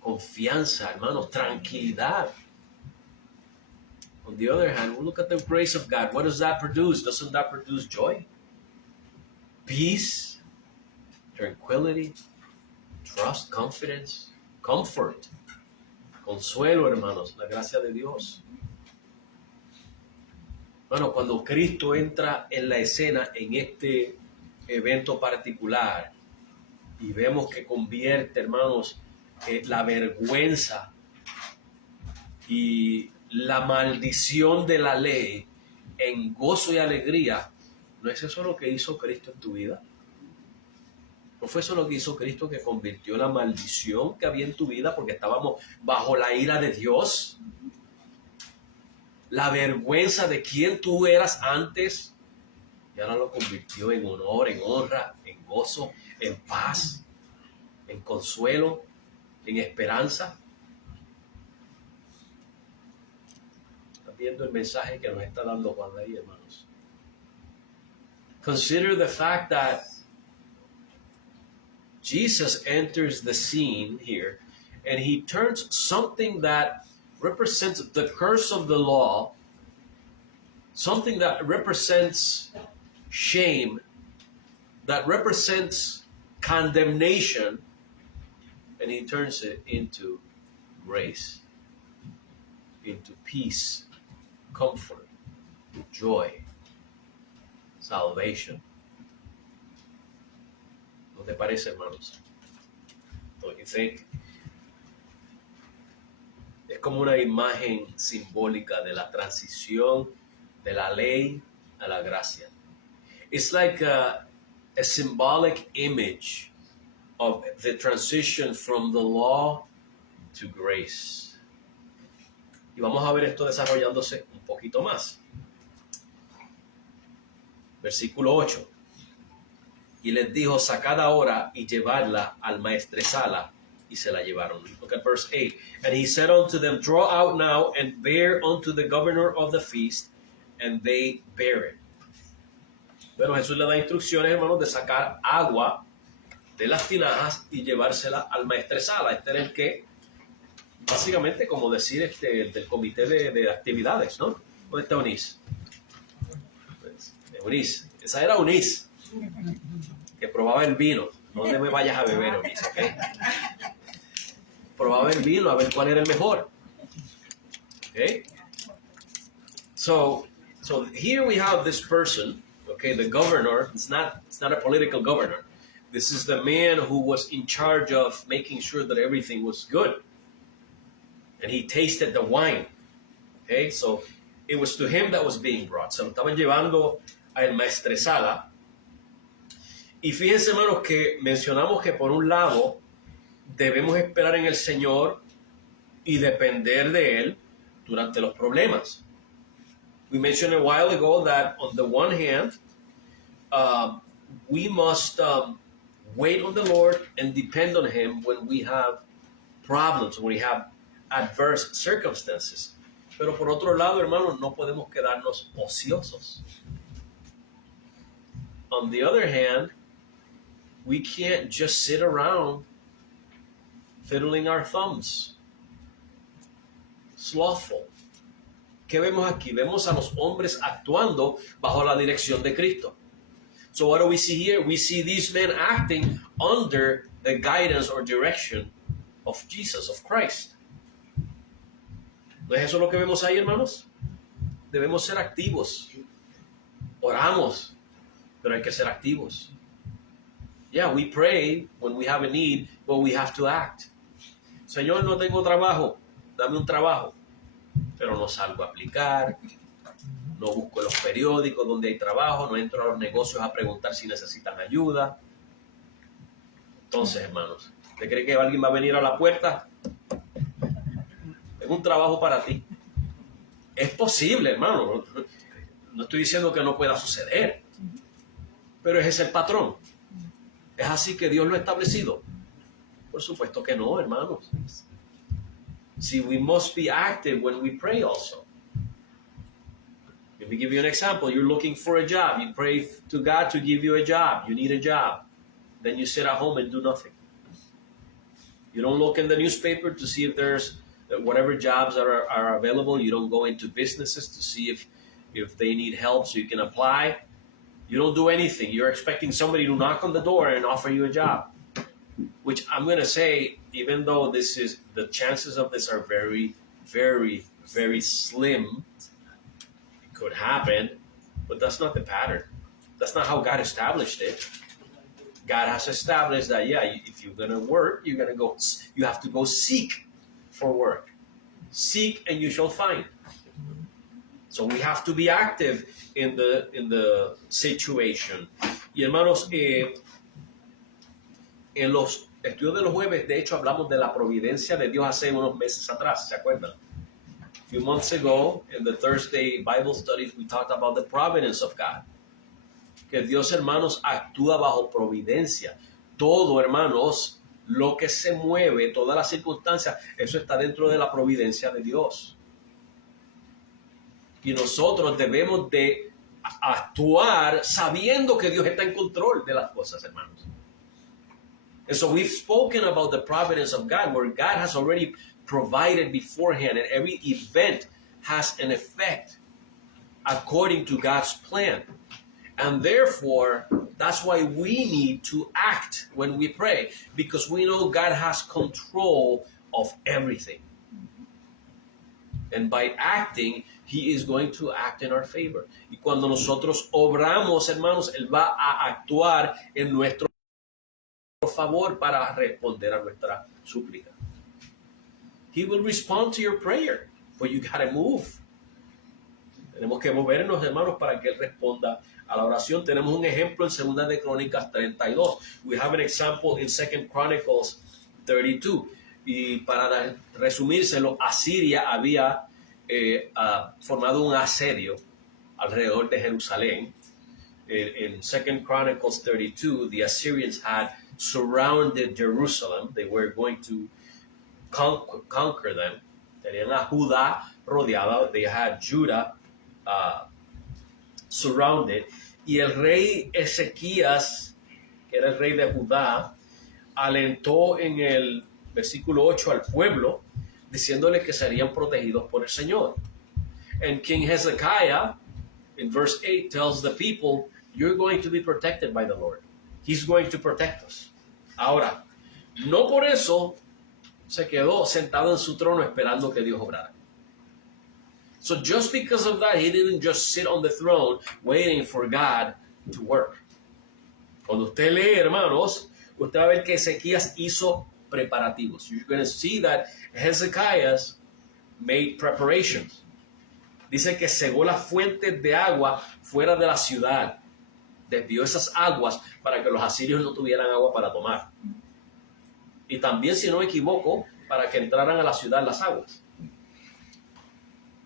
confianza, hermanos, tranquilidad. On the other hand, we look at the grace of God. What does that produce? Doesn't that produce joy? Peace, tranquility, trust, confidence, comfort, consuelo, hermanos, la gracia de Dios. Bueno, cuando Cristo entra en la escena en este evento particular y vemos que convierte, hermanos, la vergüenza y la maldición de la ley en gozo y alegría, ¿no es eso lo que hizo Cristo en tu vida? ¿No fue eso lo que hizo Cristo, que convirtió la maldición que había en tu vida porque estábamos bajo la ira de Dios? La vergüenza de quién tú eras antes, y ahora lo convirtió en honor, en honra, en gozo, en paz, en consuelo, en esperanza. ¿Estás viendo el mensaje que nos está dando Juan ahí, hermanos? Consider the fact that Jesus enters the scene here and he turns something that represents the curse of the law, something that represents shame, that represents condemnation, and he turns it into grace, into peace, comfort, joy, salvation. ¿No te parece, hermanos? Don't you think? Es como una imagen simbólica de la transición de la ley a la gracia. It's like a symbolic image of the transition from the law to grace. Y vamos a ver esto desarrollándose un poquito más. Versículo 8. Y les dijo, sacad ahora y llevadla al maestresala. Y se la llevaron. Look at verse 8. And he said unto them, draw out now and bear unto the governor of the feast. And they bear it. Bueno, Jesús le da instrucciones, hermanos, de sacar agua de las tinajas y llevársela al maestresala. Este era el que, básicamente, como decir, el del comité de actividades, ¿no? ¿Dónde está Eunice? Eunice. Esa era Eunice. que probaba el vino. No te me vayas a beber, Eunice, ¿ok? Probaba el vino a ver cuál era el mejor. Okay? So here we have this person, okay, the governor. It's not a political governor. This is the man who was in charge of making sure that everything was good. And he tasted the wine. Okay, so it was to him that was being brought. Se lo estaban llevando a el maestresala. Y fíjense, hermanos, que mencionamos que por un lado debemos esperar en el Señor y depender de Él durante los problemas. We mentioned a while ago that on the one hand, we must wait on the Lord and depend on Him when we have problems, when we have adverse circumstances. Pero por otro lado, hermanos, no podemos quedarnos ociosos. On the other hand, we can't just sit around fiddling our thumbs. Slothful. ¿Qué vemos aquí? Vemos a los hombres actuando bajo la dirección de Cristo. So what do we see here? We see these men acting under the guidance or direction of Jesus, of Christ. ¿No es eso lo que vemos ahí, hermanos? Debemos ser activos. Oramos, pero hay que ser activos. Yeah, we pray when we have a need, but we have to act. Señor, no tengo trabajo, dame un trabajo. Pero no salgo a aplicar, no busco en los periódicos donde hay trabajo, no entro a los negocios a preguntar si necesitan ayuda. Entonces, hermanos, ¿usted cree que alguien va a venir a la puerta? Tengo un trabajo para ti. Es posible, hermano. No estoy diciendo que no pueda suceder, pero ese es el patrón. ¿Es así que Dios lo ha establecido? Por supuesto que no, hermanos. See, we must be active when we pray also. Let me give you an example. You're looking for a job. You pray to God to give you a job. You need a job. Then you sit at home and do nothing. You don't look in the newspaper to see if there's whatever jobs are available. You don't go into businesses to see if they need help so you can apply. You don't do anything. You're expecting somebody to knock on the door and offer you a job. Which I'm going to say, even though this is, the chances of this are very, very, very slim, it could happen, but that's not the pattern. That's not how God established it. God has established that, yeah, if you're going to work, you have to go seek for work. Seek and you shall find. So we have to be active in the situation. Y hermanos, en los estudios de los jueves, de hecho, hablamos de la providencia de Dios hace unos meses atrás, ¿se acuerdan? A few months ago, in the Thursday Bible studies, we talked about the providence of God. Que Dios, hermanos, actúa bajo providencia. Todo, hermanos, lo que se mueve, todas las circunstancias, eso está dentro de la providencia de Dios. Y nosotros debemos de actuar sabiendo que Dios está en control de las cosas, hermanos. And so we've spoken about the providence of God, where God has already provided beforehand, and every event has an effect according to God's plan. And therefore, that's why we need to act when we pray, because we know God has control of everything. And by acting, He is going to act in our favor. Y cuando nosotros obramos, hermanos, Él va a actuar en nuestro favor para responder a nuestra súplica. He will respond to your prayer, but you gotta move. Tenemos que movernos, hermanos, para que Él responda a la oración. Tenemos un ejemplo en 2 de Crónicas 32. We have an example in 2 Chronicles 32. Y para resumírselo, Asiria había formado un asedio alrededor de Jerusalén. In 2 Chronicles 32, the Assyrians had surrounded Jerusalem. They were going to conquer them. Tenían a Judá rodeada. They had Judah surrounded. Y el rey Ezequías, que era el rey de Judá, alentó en el versículo 8 al pueblo, diciéndole que serían protegidos por el Señor. And King Hezekiah, in verse 8, tells the people you're going to be protected by the Lord. He's going to protect us. Ahora, no por eso se quedó sentado en su trono esperando que Dios obrara. So just because of that, he didn't just sit on the throne waiting for God to work. Cuando usted lee, hermanos, usted va a ver que Ezequías hizo preparativos. You're going to see that Hezekiah made preparations. Dice que cegó las fuentes de agua fuera de la ciudad. Desvió esas aguas para que los asirios no tuvieran agua para tomar. Y también, si no me equivoco, para que entraran a la ciudad las aguas.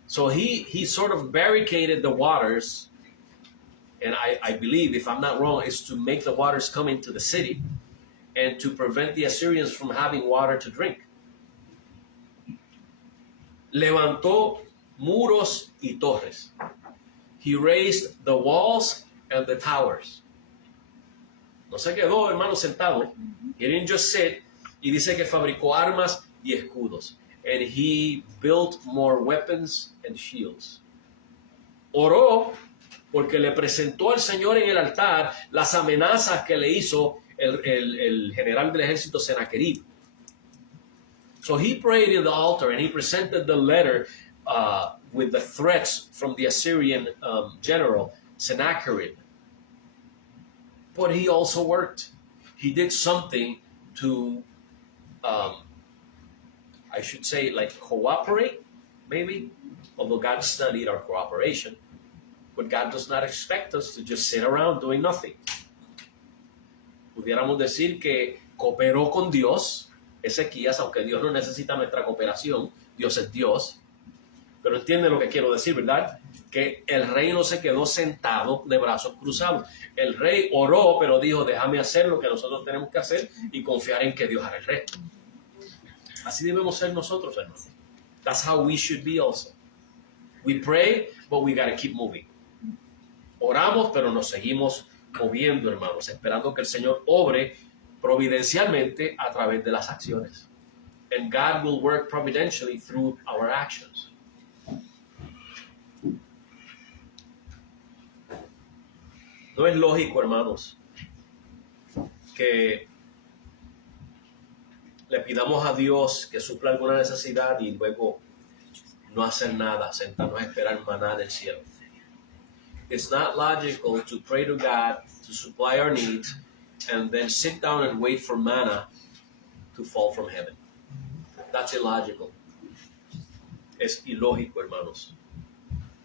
So he sort of barricaded the waters, and I believe, if I'm not wrong, is to make the waters come into the city and to prevent the Assyrians from having water to drink. Levantó muros y torres. He raised the walls and the towers. No se quedó, hermano, sentado. He didn't just sit. Y dice que fabricó armas y escudos. And he built more weapons and shields. Oró porque le presentó al Señor en el altar las amenazas que le hizo el general del ejército Sennacherib. So he prayed in the altar and he presented the letter with the threats from the Assyrian general Sennacherib. But he also worked. He did something to, I should say, like cooperate, maybe. Although God does not need our cooperation. But God does not expect us to just sit around doing nothing. Pudiéramos decir que cooperó con Dios, Ezequías, aunque Dios no necesita nuestra cooperación, Dios es Dios. Pero entiende lo que quiero decir, ¿verdad? Que el rey no se quedó sentado de brazos cruzados. El rey oró, pero dijo, déjame hacer lo que nosotros tenemos que hacer y confiar en que Dios hará el resto. Así debemos ser nosotros, hermanos. That's how we should be also. We pray, but we got to keep moving. Oramos, pero nos seguimos moviendo, hermanos, esperando que el Señor obre providencialmente a través de las acciones. And God will work providentially through our actions. No es lógico, hermanos, que le pidamos a Dios que supla alguna necesidad y luego no hacer nada, sentarnos a esperar maná del cielo. It's not logical to pray to God to supply our needs and then sit down and wait for manna to fall from heaven. That's illogical. Es ilógico, hermanos.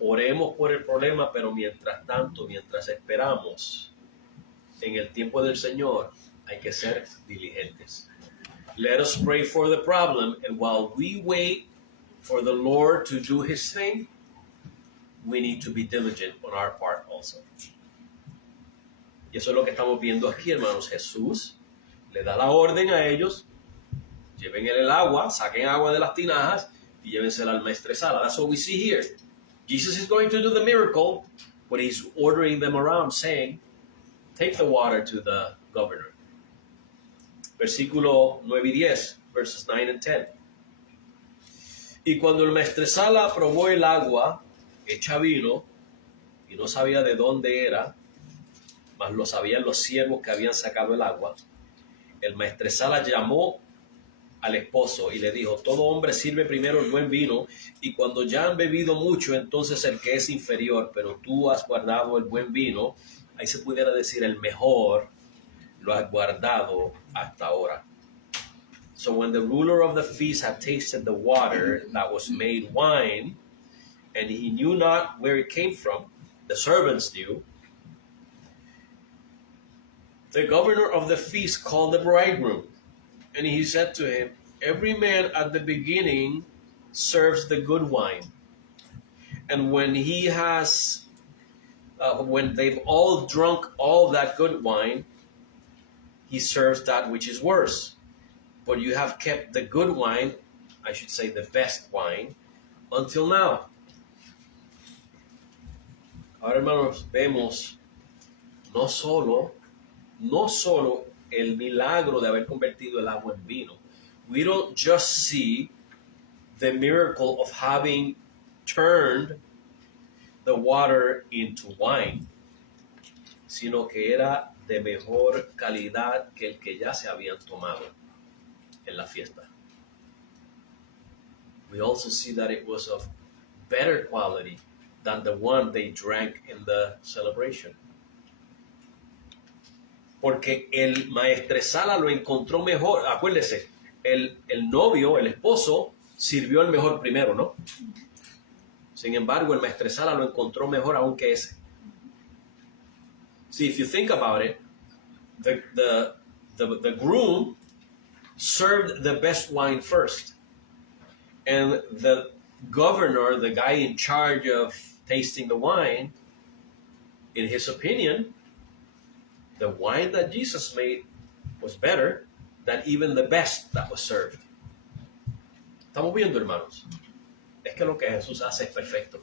Oremos por el problema, pero mientras tanto, mientras esperamos en el tiempo del Señor, hay que ser diligentes. Let us pray for the problem, and while we wait for the Lord to do His thing, we need to be diligent on our part also. Y eso es lo que estamos viendo aquí, hermanos. Jesús le da la orden a ellos, lleven el agua, saquen agua de las tinajas y llévensela al maestresala. That's what we see here. Jesus is going to do the miracle, but he's ordering them around, saying, take the water to the governor. Versículo 9 y 10, verses 9 and 10. Y cuando el maestresala probó el agua hecha vino, y no sabía de dónde era, mas lo sabían los siervos que habían sacado el agua, el maestresala llamó al esposo y le dijo, todo hombre sirve primero el buen vino, y cuando ya han bebido mucho, entonces el que es inferior, pero tú has guardado el buen vino, ahí se pudiera decir el mejor, lo has guardado hasta ahora. So when the ruler of the feast had tasted the water that was made wine, and he knew not where it came from, the servants knew, the governor of the feast called the bridegroom, and he said to him, every man at the beginning serves the good wine, and when he has, when they've all drunk all that good wine, he serves that which is worse. But you have kept the good wine, I should say the best wine, until now. Ahora, hermanos, vemos no solo el milagro de haber convertido el agua en vino. We don't just see the miracle of having turned the water into wine. sino que era de mejor calidad que el que ya se habían tomado en la fiesta. We also see that it was of better quality than the one they drank in the celebration. Porque el maestresala lo encontró mejor. Acuérdese, el novio, el esposo, sirvió el mejor primero, ¿no? Sin embargo, el maestresala lo encontró mejor aún que ese. See, if you think about it, the groom served the best wine first. And the governor, the guy in charge of tasting the wine, in his opinion, the wine that Jesus made was better than even the best that was served. Estamos viendo, hermanos. Es que lo que Jesús hace es perfecto.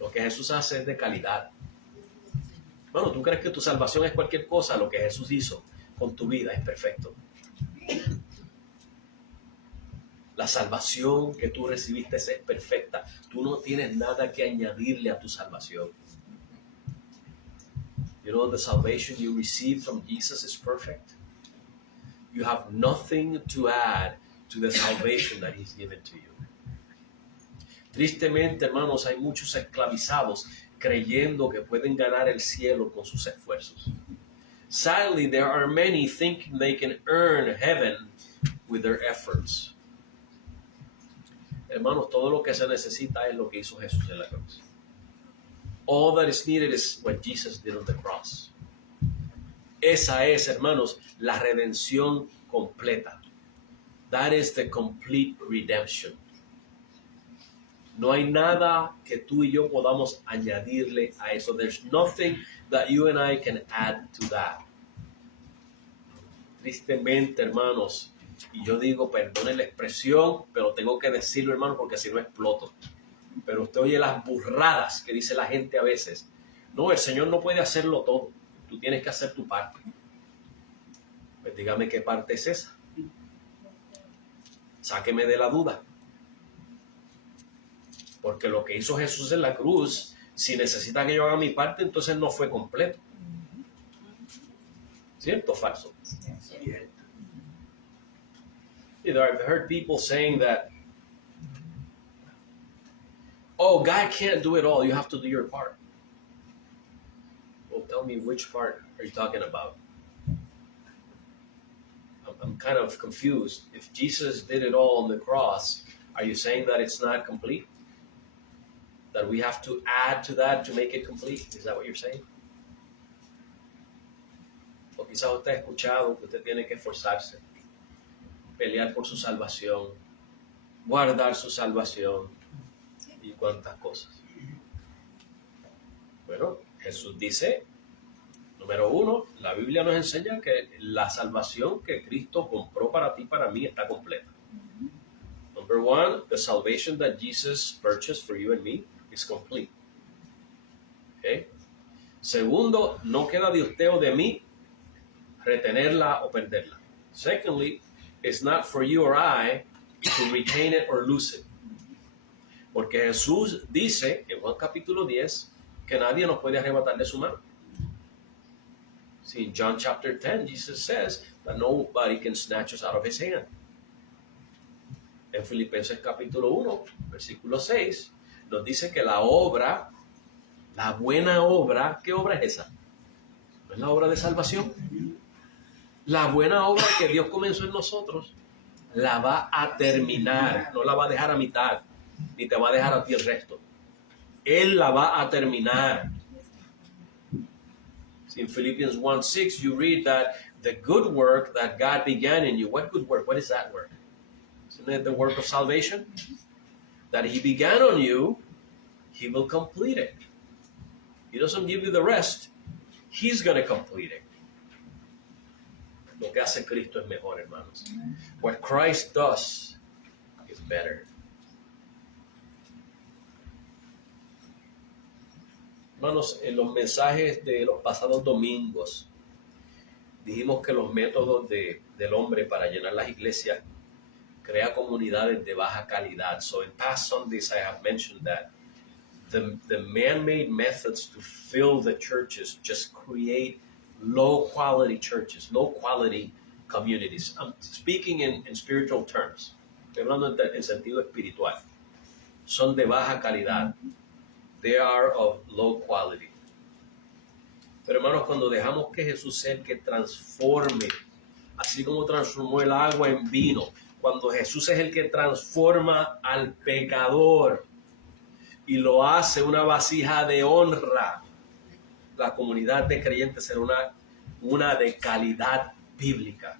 Lo que Jesús hace es de calidad. Bueno, ¿tú crees que tu salvación es cualquier cosa? Lo que Jesús hizo con tu vida es perfecto. La salvación que tú recibiste es perfecta. Tú no tienes nada que añadirle a tu salvación. You know, the salvation you receive from Jesus is perfect. You have nothing to add to the salvation that He's given to you. Tristemente, hermanos, hay muchos esclavizados creyendo que pueden ganar el cielo con sus esfuerzos. Sadly, there are many thinking they can earn heaven with their efforts. Hermanos, todo lo que se necesita es lo que hizo Jesús en la cruz. All that is needed is what Jesus did on the cross. Esa es, hermanos, la redención completa. That is the complete redemption. No hay nada que tú y yo podamos añadirle a eso. There's nothing that you and I can add to that. Tristemente, hermanos, y yo digo, perdone la expresión, pero tengo que decirlo, hermano, porque si no exploto. Pero usted oye las burradas que dice la gente a veces. No, el Señor no puede hacerlo todo. Tú tienes que hacer tu parte. Pues dígame qué parte es esa. Sáqueme de la duda. Porque lo que hizo Jesús en la cruz, si necesita que yo haga mi parte, entonces no fue completo. ¿Cierto o falso? I've heard people saying that, oh, God can't do it all. You have to do your part. Well, tell me, which part are you talking about? I'm kind of confused. If Jesus did it all on the cross, are you saying that it's not complete? That we have to add to that to make it complete? Is that what you're saying? O quizás usted ha escuchado que usted tiene que esforzarse, pelear por su salvación, guardar su salvación y cuantas cosas. Bueno, Jesús dice, número uno, la Biblia nos enseña que la salvación que Cristo compró para ti y para mí está completa. Number one, the salvation that Jesus purchased for you and me is complete. Okay? Segundo, no queda de usted o de mí retenerla o perderla. Secondly, it's not for you or I to retain it or lose it. Porque Jesús dice en Juan capítulo 10 que nadie nos puede arrebatar de su mano. See, in John chapter 10, Jesus says that nobody can snatch us out of his hand. En Filipenses capítulo 1, versículo 6, nos dice que la obra, la buena obra, ¿qué obra es esa? ¿No es la obra de salvación? La buena obra que Dios comenzó en nosotros, la va a terminar, no la va a dejar a mitad, ni te va a dejar a ti el resto. Él la va a terminar. In Philippians 1:6, you read that the good work that God began in you, what good work? What is that work? Isn't it the work of salvation? That He began on you, He will complete it. He doesn't give you the rest. He's going to complete it. Lo que hace Cristo es mejor, hermanos. What Christ does is better. Hermanos, en los mensajes de los pasados domingos dijimos que los métodos del hombre para llenar las iglesias crea comunidades de baja calidad. So in past Sundays I have mentioned that the man-made methods to fill the churches just create low-quality churches, low-quality communities. I'm speaking in spiritual terms. Estoy hablando en sentido espiritual. Son de baja calidad. They are of low quality. Pero hermanos, cuando dejamos que Jesús sea el que transforme, así como transformó el agua en vino, cuando Jesús es el que transforma al pecador y lo hace una vasija de honra, la comunidad de creyentes será una de calidad bíblica.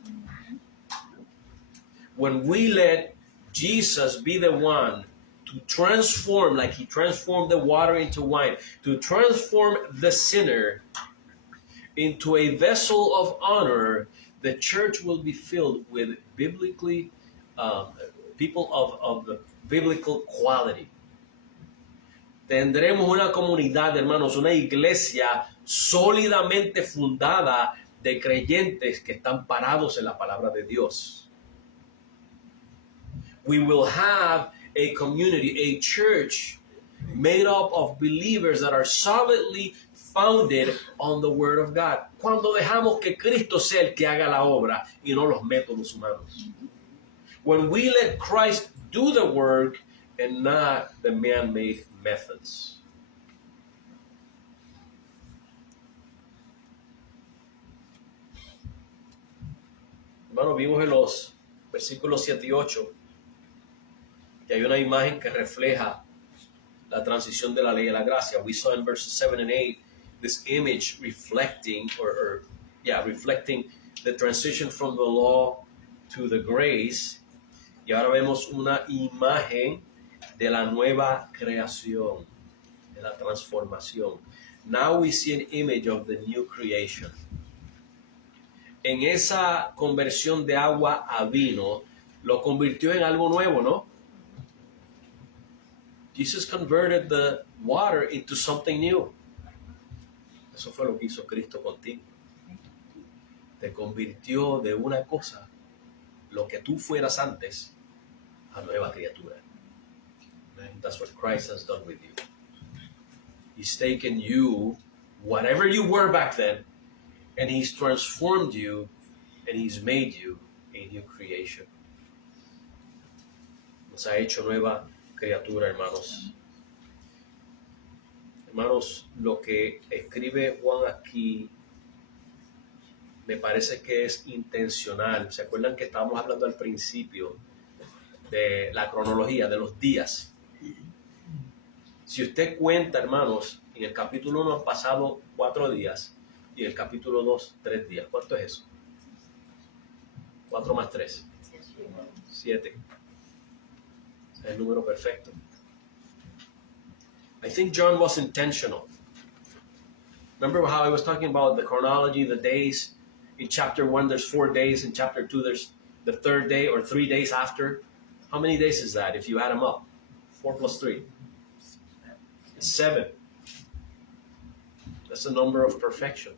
When we let Jesus be the one to transform, like he transformed the water into wine, to transform the sinner into a vessel of honor, the church will be filled with biblically people of the biblical quality. Tendremos una comunidad, hermanos, una iglesia sólidamente fundada de creyentes que están parados en la palabra de Dios. We will have a community, a church made up of believers that are solidly founded on the Word of God. Cuando dejamos que Cristo sea el que haga la obra y no los métodos humanos. When we let Christ do the work and not the man-made methods. Hermanos, vimos en los versículos 7 y 8 que hay una imagen que refleja la transición de la ley a la gracia. We saw in verses 7 and 8 this image reflecting reflecting the transition from the law to the grace. Y ahora vemos una imagen de la nueva creación, de la transformación. Now we see an image of the new creation. En esa conversión de agua a vino, lo convirtió en algo nuevo, ¿no? Jesus converted the water into something new. Eso fue lo que hizo Cristo contigo. Te convirtió de una cosa, lo que tú fueras antes, a nueva criatura. And that's what Christ has done with you. He's taken you, whatever you were back then, and He's transformed you, and He's made you a new creation. Nos ha hecho nueva criatura, hermanos. Hermanos, lo que escribe Juan aquí me parece que es intencional. ¿Se acuerdan que estábamos hablando al principio de la cronología, de los días? Si usted cuenta, hermanos, en el capítulo 1 han pasado 4 días y en el capítulo 2, 3 días. ¿Cuánto es eso? 4 más 3. 7. Es el número perfecto. I think John was intentional. Remember how I was talking about the chronology, the days? In chapter 1, there's 4 days. In chapter 2, there's the 3rd day or 3 days after. How many days is that if you add them up? 4 plus 3. 7. That's the number of perfection.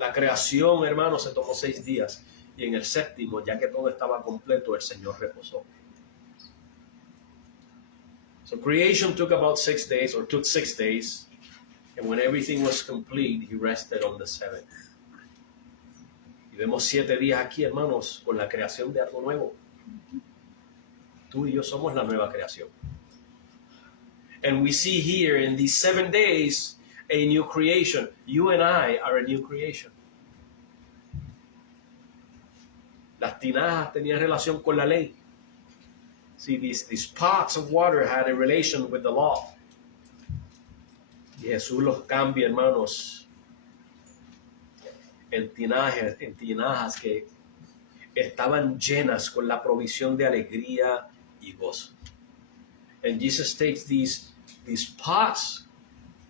La creación, hermanos, se tomó 6 días. Y en el 7º, ya que todo estaba completo, el Señor reposó. So creation took about 6 days, or took 6 days. And when everything was complete, He rested on the 7th. Y vemos 7 días aquí, hermanos, con la creación de algo nuevo. Tú y yo somos la nueva creación. And we see here in these 7 days a new creation. You and I are a new creation. Las tinajas tenían relación con la ley. See, these pots of water had a relation with the law. Y Jesús los cambia, hermanos, en tinajas que estaban llenas con la provisión de alegría y gozo. And Jesus takes these pots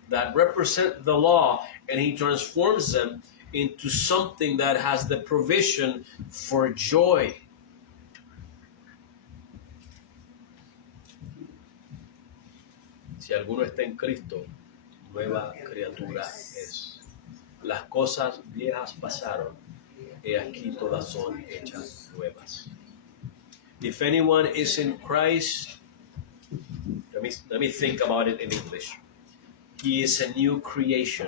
that represent the law and He transforms them into something that has the provision for joy. Si alguno está en Cristo, nueva criatura es. Las cosas viejas pasaron, y aquí todas son hechas nuevas. If anyone is in Christ, let me think about it in English. He is a new creation.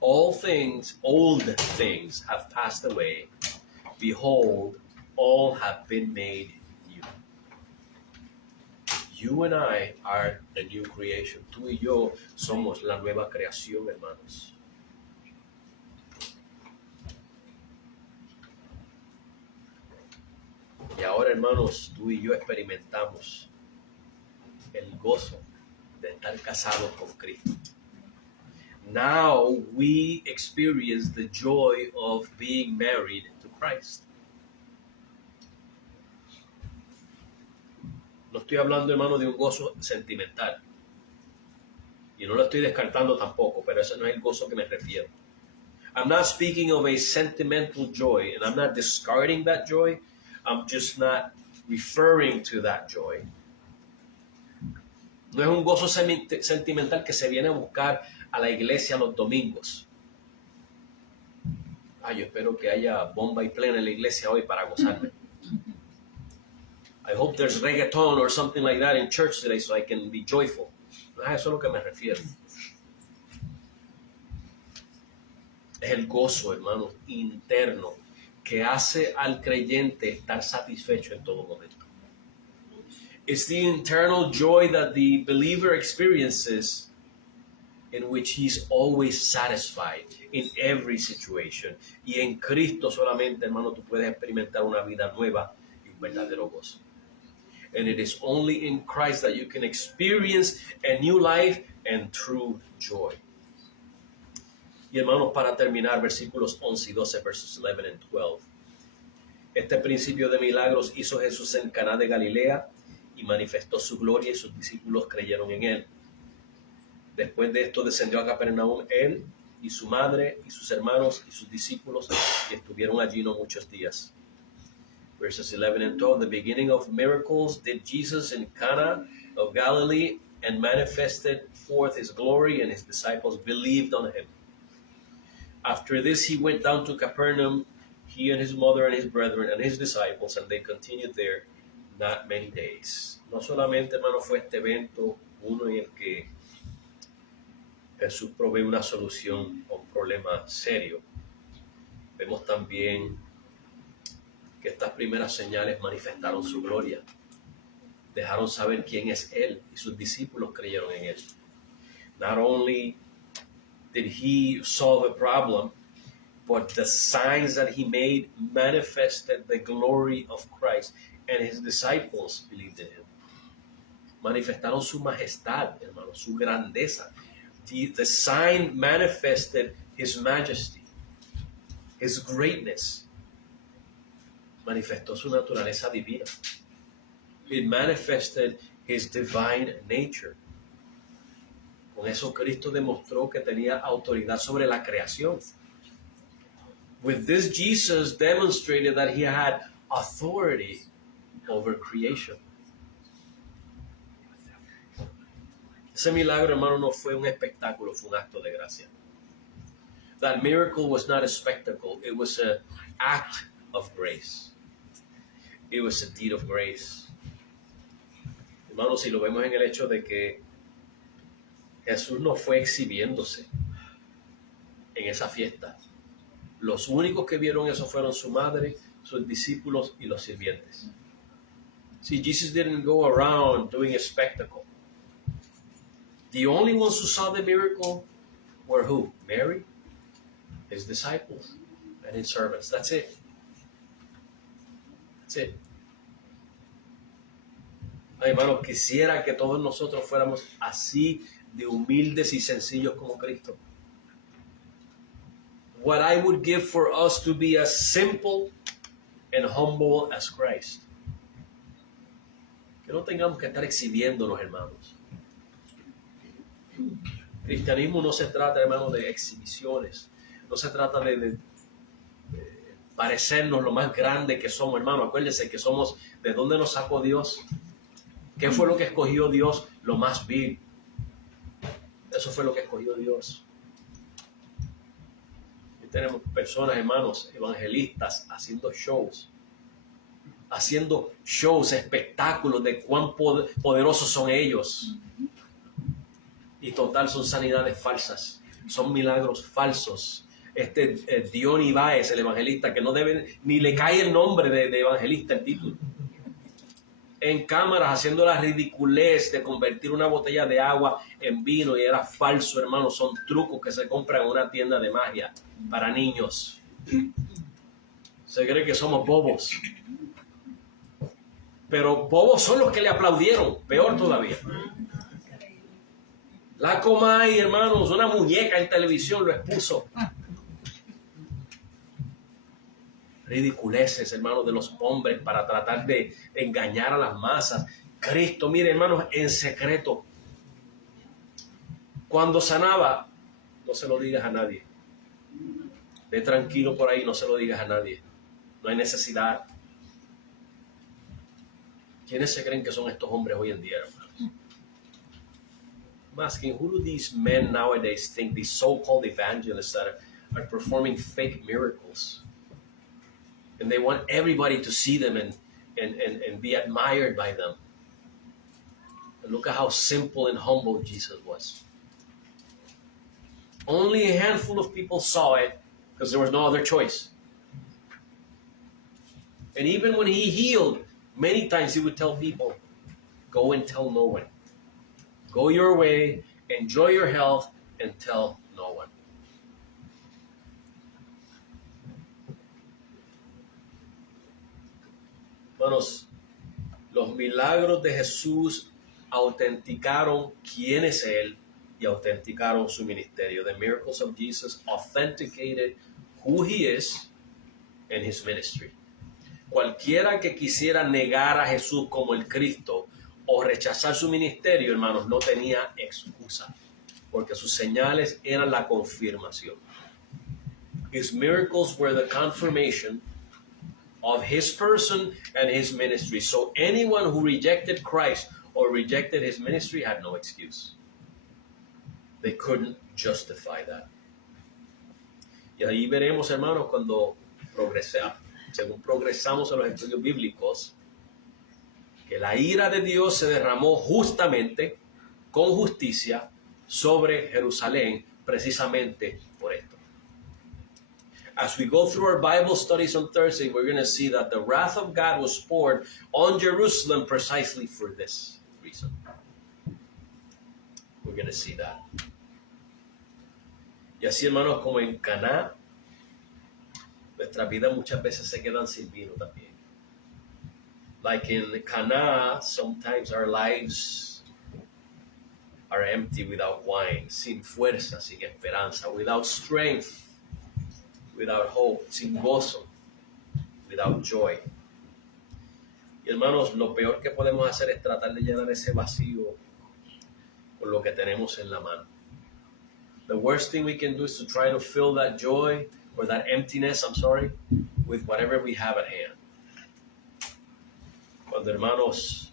All things, old things have passed away. Behold, all have been made new. You and I are the new creation. Tú y yo somos la nueva creación, hermanos. Y ahora, hermanos, tú y yo experimentamos el gozo de estar casados con Cristo. Now we experience the joy of being married to Christ. No estoy hablando, hermano, de un gozo sentimental. Y no lo estoy descartando tampoco, pero ese no es el gozo que me refiero. I'm not speaking of a sentimental joy, and I'm not discarding that joy. I'm just not referring to that joy. No es un gozo sentimental que se viene a buscar a la iglesia los domingos. Yo espero que haya bomba y plena en la iglesia hoy para gozarme. I hope there's reggaeton or something like that in church today so I can be joyful. Eso es a lo que me refiero. Es el gozo, hermanos, interno que hace al creyente estar satisfecho en todo momento. It's the internal joy that the believer experiences in which he's always satisfied in every situation. Y en Cristo solamente, hermano, tú puedes experimentar una vida nueva y un verdadero gozo. And it is only in Christ that you can experience a new life and true joy. Y hermanos, para terminar, versículos 11 y 12, verses 11 and 12. Este principio de milagros hizo Jesús en Caná de Galilea y manifestó su gloria y sus discípulos creyeron en él. Después de esto descendió a Capernaum él y su madre y sus hermanos y sus discípulos y estuvieron allí no muchos días. Verses 11 and 12, the beginning of miracles did Jesus in Cana of Galilee and manifested forth his glory, and his disciples believed on him. After this he went down to Capernaum, he and his mother and his brethren and his disciples, and they continued there not many days. No solamente, hermano, fue este evento uno en el que Jesús provee una solución a un problema serio. Vemos también que estas primeras señales manifestaron su gloria. Dejaron saber quién es Él y sus discípulos creyeron en Él. Not only did he solve a problem, but the signs that he made manifested the glory of Christ, and his disciples believed in him. Manifestaron su majestad, hermano, su grandeza. The sign manifested his majesty, his greatness. Manifestó su naturaleza divina. It manifested his divine nature. Con eso Cristo demostró que tenía autoridad sobre la creación. With this, Jesus demonstrated that he had authority over creation. Ese milagro, hermano, no fue un espectáculo, fue un acto de gracia. That miracle was not a spectacle, it was an act of grace. It was a deed of grace. Hermano, si lo vemos en el hecho de que Jesús no fue exhibiéndose en esa fiesta. Los únicos que vieron eso fueron su madre, sus discípulos y los sirvientes. See, Jesus didn't go around doing a spectacle. The only ones who saw the miracle were who? Mary, his disciples, and his servants. That's it. That's it. Ay, hermano, quisiera que todos nosotros fuéramos así de humildes y sencillos como Cristo. What I would give for us to be as simple and humble as Christ. Que no tengamos que estar exhibiéndonos, hermanos. Cristianismo no se trata, hermanos, de exhibiciones. No se trata de parecernos lo más grande que somos, hermano. Acuérdense que somos de dónde nos sacó Dios. ¿Qué fue lo que escogió Dios? Lo más vil. Eso fue lo que escogió Dios. Y tenemos personas, hermanos, evangelistas haciendo shows, haciendo shows, espectáculos de cuán poderosos son ellos. Y total, son sanidades falsas, son milagros falsos. Diony Báez, el evangelista, que no debe, ni le cae el nombre de evangelista, el título. En cámaras haciendo la ridiculez de convertir una botella de agua en vino y era falso, hermano. Son trucos que se compran en una tienda de magia para niños. Se cree que somos bobos. Pero bobos son los que le aplaudieron, peor todavía. La Comay, hermanos, una muñeca en televisión lo expuso. Ridiculeces, hermanos, de los hombres para tratar de engañar a las masas. Cristo, mire, hermanos, en secreto. Cuando sanaba, no se lo digas a nadie. Ve tranquilo por ahí, no se lo digas a nadie. No hay necesidad. ¿Quiénes se creen que son estos hombres hoy en día, hermanos? I'm asking, who do these men nowadays think, these so-called evangelists that are performing fake miracles? And they want everybody to see them and be admired by them. And look at how simple and humble Jesus was. Only a handful of people saw it because there was no other choice. And even when he healed, many times he would tell people, go and tell no one. Go your way, enjoy your health, and tell no one. Hermanos, los milagros de Jesús autenticaron quién es Él y autenticaron su ministerio. The miracles of Jesus authenticated who He is and His ministry. Cualquiera que quisiera negar a Jesús como el Cristo o rechazar su ministerio, hermanos, no tenía excusa, porque sus señales eran la confirmación. His miracles were the confirmation of His person and His ministry. So anyone who rejected Christ or rejected His ministry had no excuse. They couldn't justify that. Y ahí veremos, hermanos, cuando según progresamos en los estudios bíblicos, que la ira de Dios se derramó justamente, con justicia, sobre Jerusalén, precisamente por esto. As we go through our Bible studies on Thursday, we're going to see that the wrath of God was poured on Jerusalem precisely for this reason. We're going to see that. Y así, hermanos, como en Caná, nuestras vidas muchas veces se quedan sin vino también. Like in Cana, sometimes our lives are empty without wine, sin fuerza, sin esperanza, without strength, without hope, sin gozo, without joy. Y hermanos, lo peor que podemos hacer es tratar de llenar ese vacío con lo que tenemos en la mano. The worst thing we can do is to try to fill that joy or that emptiness, with whatever we have at hand. Cuando, hermanos,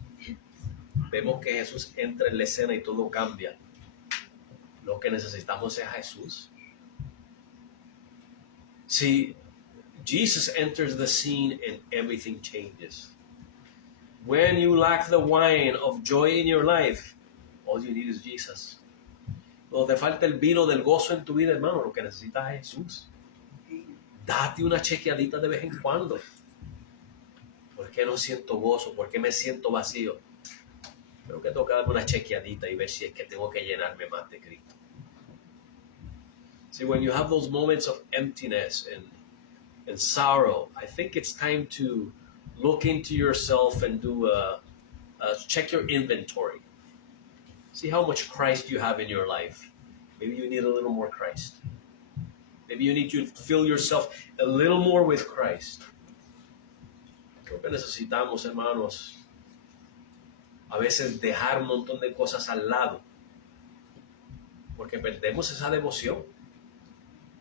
vemos que Jesús entra en la escena y todo cambia, lo que necesitamos es a Jesús. See, Jesus enters the scene and everything changes. When you lack the wine of joy in your life, all you need is Jesus. Cuando te falta el vino del gozo en tu vida, hermano, lo que necesitas es Jesús. Date una chequeadita de vez en cuando. ¿Por qué no siento gozo? ¿Por qué me siento vacío? Creo que toca darme una chequeadita y ver si es que tengo que llenarme más de Cristo. See, when you have those moments of emptiness and sorrow, I think it's time to look into yourself and do check your inventory. See how much Christ you have in your life. Maybe you need a little more Christ. Maybe you need to fill yourself a little more with Christ. Creo que necesitamos, hermanos, a veces dejar un montón de cosas al lado, porque perdemos esa devoción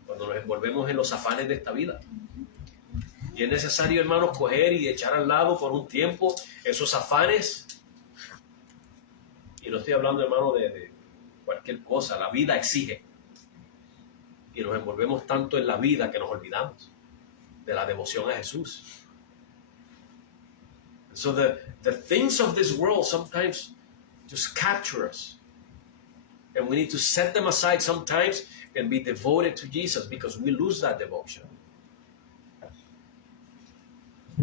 cuando nos envolvemos en los afanes de esta vida. Y es necesario, hermanos, coger y echar al lado por un tiempo esos afanes. Y no estoy hablando, hermano, de cualquier cosa. La vida exige. Y nos envolvemos tanto en la vida que nos olvidamos de la devoción a Jesús. So the things of this world sometimes just capture us. And we need to set them aside sometimes and be devoted to Jesus, because we lose that devotion.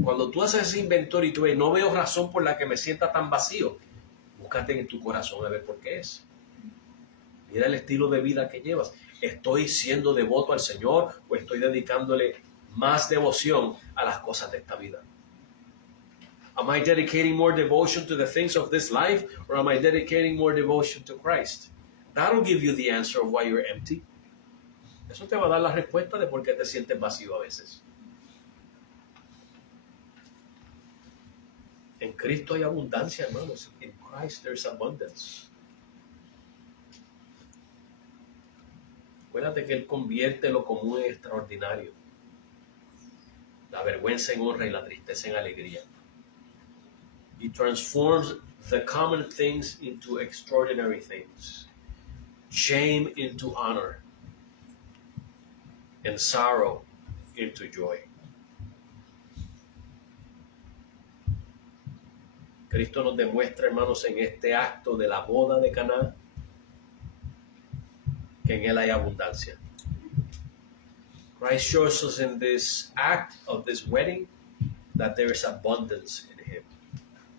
Cuando tú haces ese inventario y tú ves, no veo razón por la que me sienta tan vacío, búscate en tu corazón a ver por qué es. Mira el estilo de vida que llevas. ¿Estoy siendo devoto al Señor o estoy dedicándole más devoción a las cosas de esta vida? Am I dedicating more devotion to the things of this life, or am I dedicating more devotion to Christ? That'll give you the answer of why you're empty. Eso te va a dar la respuesta de por qué te sientes vacío a veces. En Cristo hay abundancia, hermanos. In Christ there's abundance. Acuérdate que Él convierte lo común en extraordinario. La vergüenza en honra y la tristeza en alegría. He transforms the common things into extraordinary things. Shame into honor. And sorrow into joy. Cristo nos demuestra, hermanos, en este acto de la boda de Caná, que en Él hay abundancia. Christ shows us in this act of this wedding that there is abundance in Him.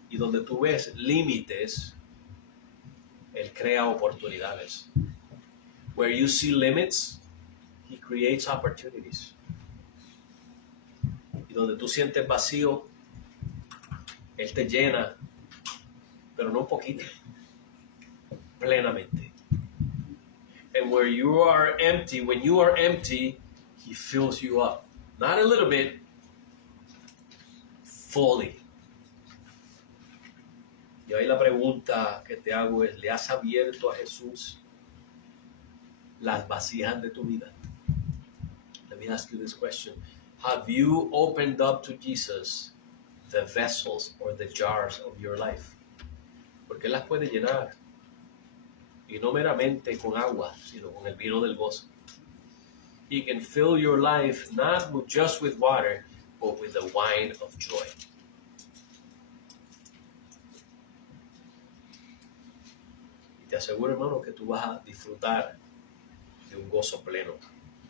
Y donde tú ves límites, Él crea oportunidades. Where you see limits, He creates opportunities. Y donde tú sientes vacío, Él te llena, pero no un poquito, plenamente. And where you are empty, when you are empty, He fills you up. Not a little bit, fully. Y ahí la pregunta que te hago es, ¿le has abierto a Jesús las vasijas de tu vida? Let me ask you this question. Have you opened up to Jesus the vessels or the jars of your life? Porque Él las puede llenar. Y no meramente con agua, sino con el vino del gozo. He can fill your life not just with water, but with the wine of joy. Y te aseguro, hermano, que tú vas a disfrutar de un gozo pleno,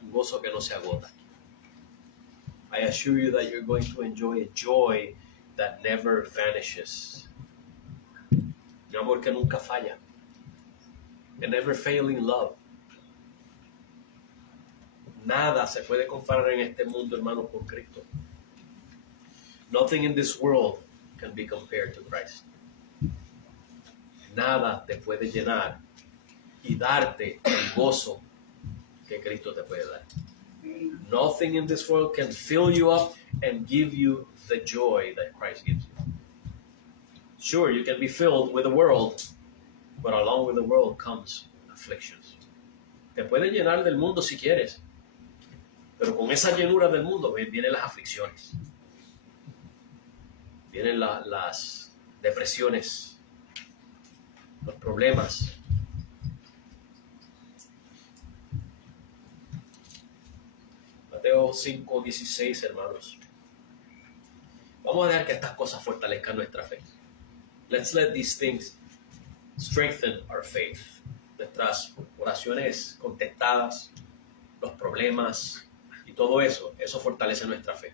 un gozo que no se agota. I assure you that you're going to enjoy a joy that never vanishes. Un amor que nunca falla. A never failing love. Nada se puede comparar en este mundo, hermano, con Cristo. Nothing in this world can be compared to Christ. Nada te puede llenar y darte el gozo que Cristo te puede dar. Nothing in this world can fill you up and give you the joy that Christ gives you. Sure, you can be filled with the world, but along with the world comes afflictions. Te puede llenar del mundo si quieres, pero con esa llenura del mundo vienen las aflicciones, vienen las depresiones, los problemas. Mateo 5:16, hermanos. Vamos a dejar que estas cosas fortalezcan nuestra fe. Let's let these things strengthen our faith. Nuestras oraciones contestadas, los problemas y todo eso, eso fortalece nuestra fe.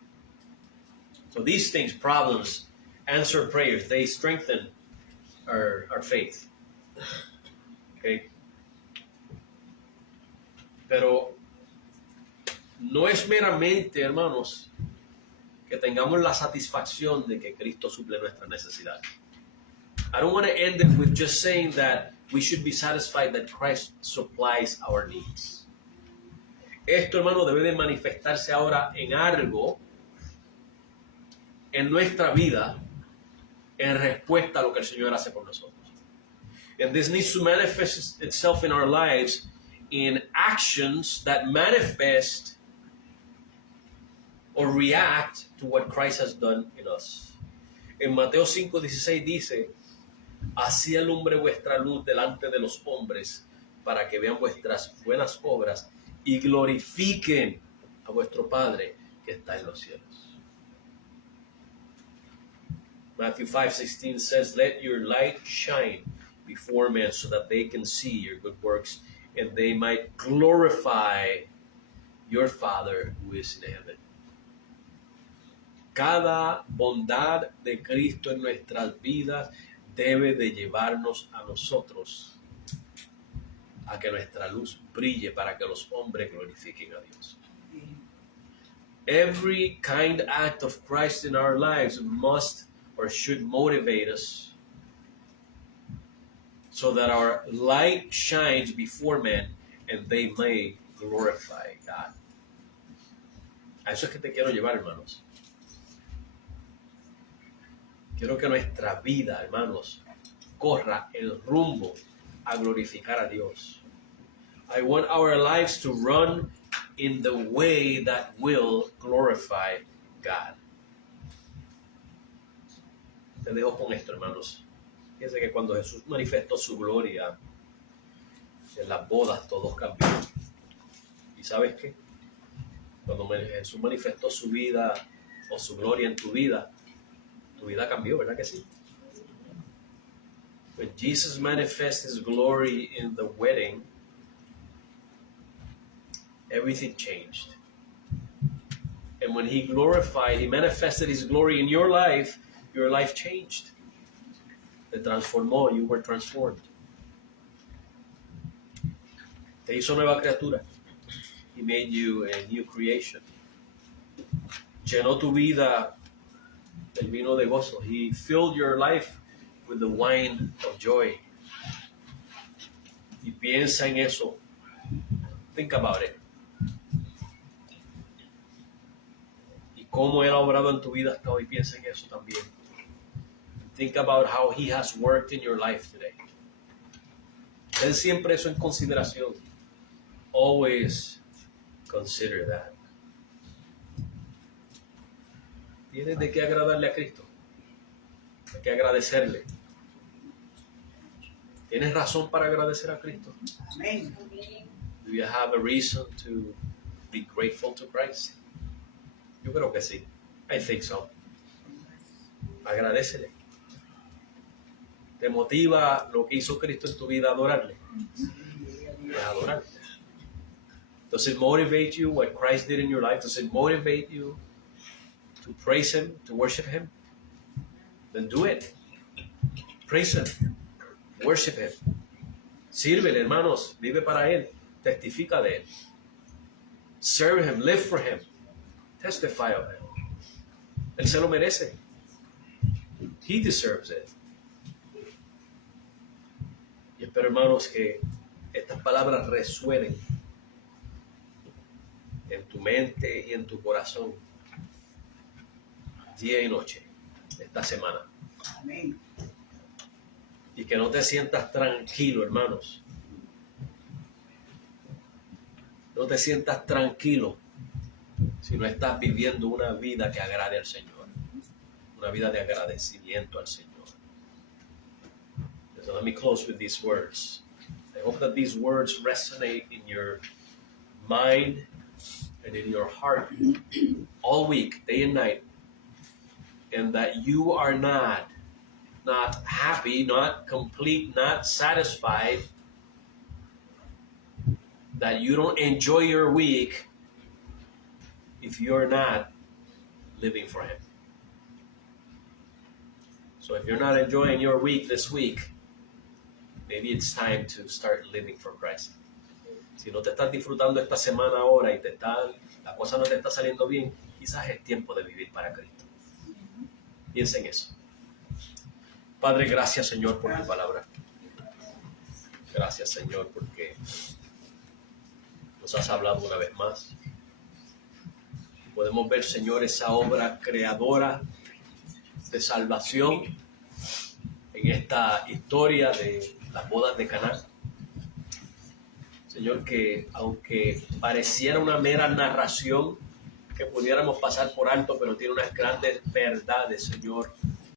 So these things, problems, answered prayers, they strengthen our faith. Okay? Pero no es meramente, hermanos, que tengamos la satisfacción de que Cristo suple nuestras necesidades. I don't want to end it with just saying that we should be satisfied that Christ supplies our needs. Esto, hermano, debe de manifestarse ahora en algo en nuestra vida en respuesta a lo que el Señor hace por nosotros. And this needs to manifest itself in our lives in actions that manifest or react to what Christ has done in us. En Mateo 5:16 dice, así alumbre vuestra luz delante de los hombres, para que vean vuestras buenas obras y glorifiquen a vuestro Padre que está en los cielos. Matthew 5:16 says, "Let your light shine before men so that they can see your good works and they might glorify your Father who is in heaven." Cada bondad de Cristo en nuestras vidas debe de llevarnos a nosotros a que nuestra luz brille para que los hombres glorifiquen a Dios. Every kind act of Christ in our lives must or should motivate us so that our light shines before men and they may glorify God. A eso es que te quiero llevar, hermanos. Quiero que nuestra vida, hermanos, corra el rumbo a glorificar a Dios. I want our lives to run in the way that will glorify God. Te dejo con esto, hermanos. Fíjense que cuando Jesús manifestó su gloria en las bodas, todos cambiaron. ¿Y sabes qué? Cuando Jesús manifestó su vida o su gloria en tu vida cambió, ¿verdad que sí? When Jesus manifests his glory in the wedding, everything changed. And when he manifested his glory in your life changed. Te transformó, you were transformed. Te hizo nueva criatura. He made you a new creation. Llenó tu vida del vino de gozo. He filled your life with the wine of joy. Y piensa en eso. Think about it. Y cómo Él ha obrado en tu vida hasta hoy. Piensa en eso también. Think about how He has worked in your life today. Ten siempre eso en consideración. Always consider that. Tienes de qué agradarle a Cristo. Hay que agradecerle. ¿Tienes razón para agradecer a Cristo? Amén. Do you have a reason to be grateful to Christ? Yo creo que sí. I think so. Agradécele. ¿Te motiva lo que hizo Cristo en tu vida a adorarle? A adorarle. Does it motivate you what Christ did in your life? Does it motivate you to praise Him, to worship Him? Then do it. Praise Him. Worship Him. Sírvele, hermanos. Vive para Él. Testifica de Él. Serve Him. Live for Him. Testify of Him. Él se lo merece. He deserves it. Y espero, hermanos, que estas palabras resuenen en tu mente y en tu corazón día y noche esta semana. Amén. Y que no te sientas tranquilo, hermanos. No te sientas tranquilo si no estás viviendo una vida que agrade al Señor. Una vida de agradecimiento al Señor. So let me close with these words. I hope that these words resonate in your mind and in your heart all week, day and night. And that you are not happy, not complete, not satisfied, that you don't enjoy your week if you're not living for Him. So if you're not enjoying your week this week, maybe it's time to start living for Christ. Si no te estás disfrutando esta semana ahora y la cosa no te está saliendo bien, quizás es tiempo de vivir para Cristo. Piensa en eso. Padre, gracias, Señor, por tu palabra. Gracias, Señor, porque nos has hablado una vez más. Podemos ver, Señor, esa obra creadora de salvación en esta historia de las bodas de Caná. Señor, que aunque pareciera una mera narración que pudiéramos pasar por alto, pero tiene unas grandes verdades, Señor,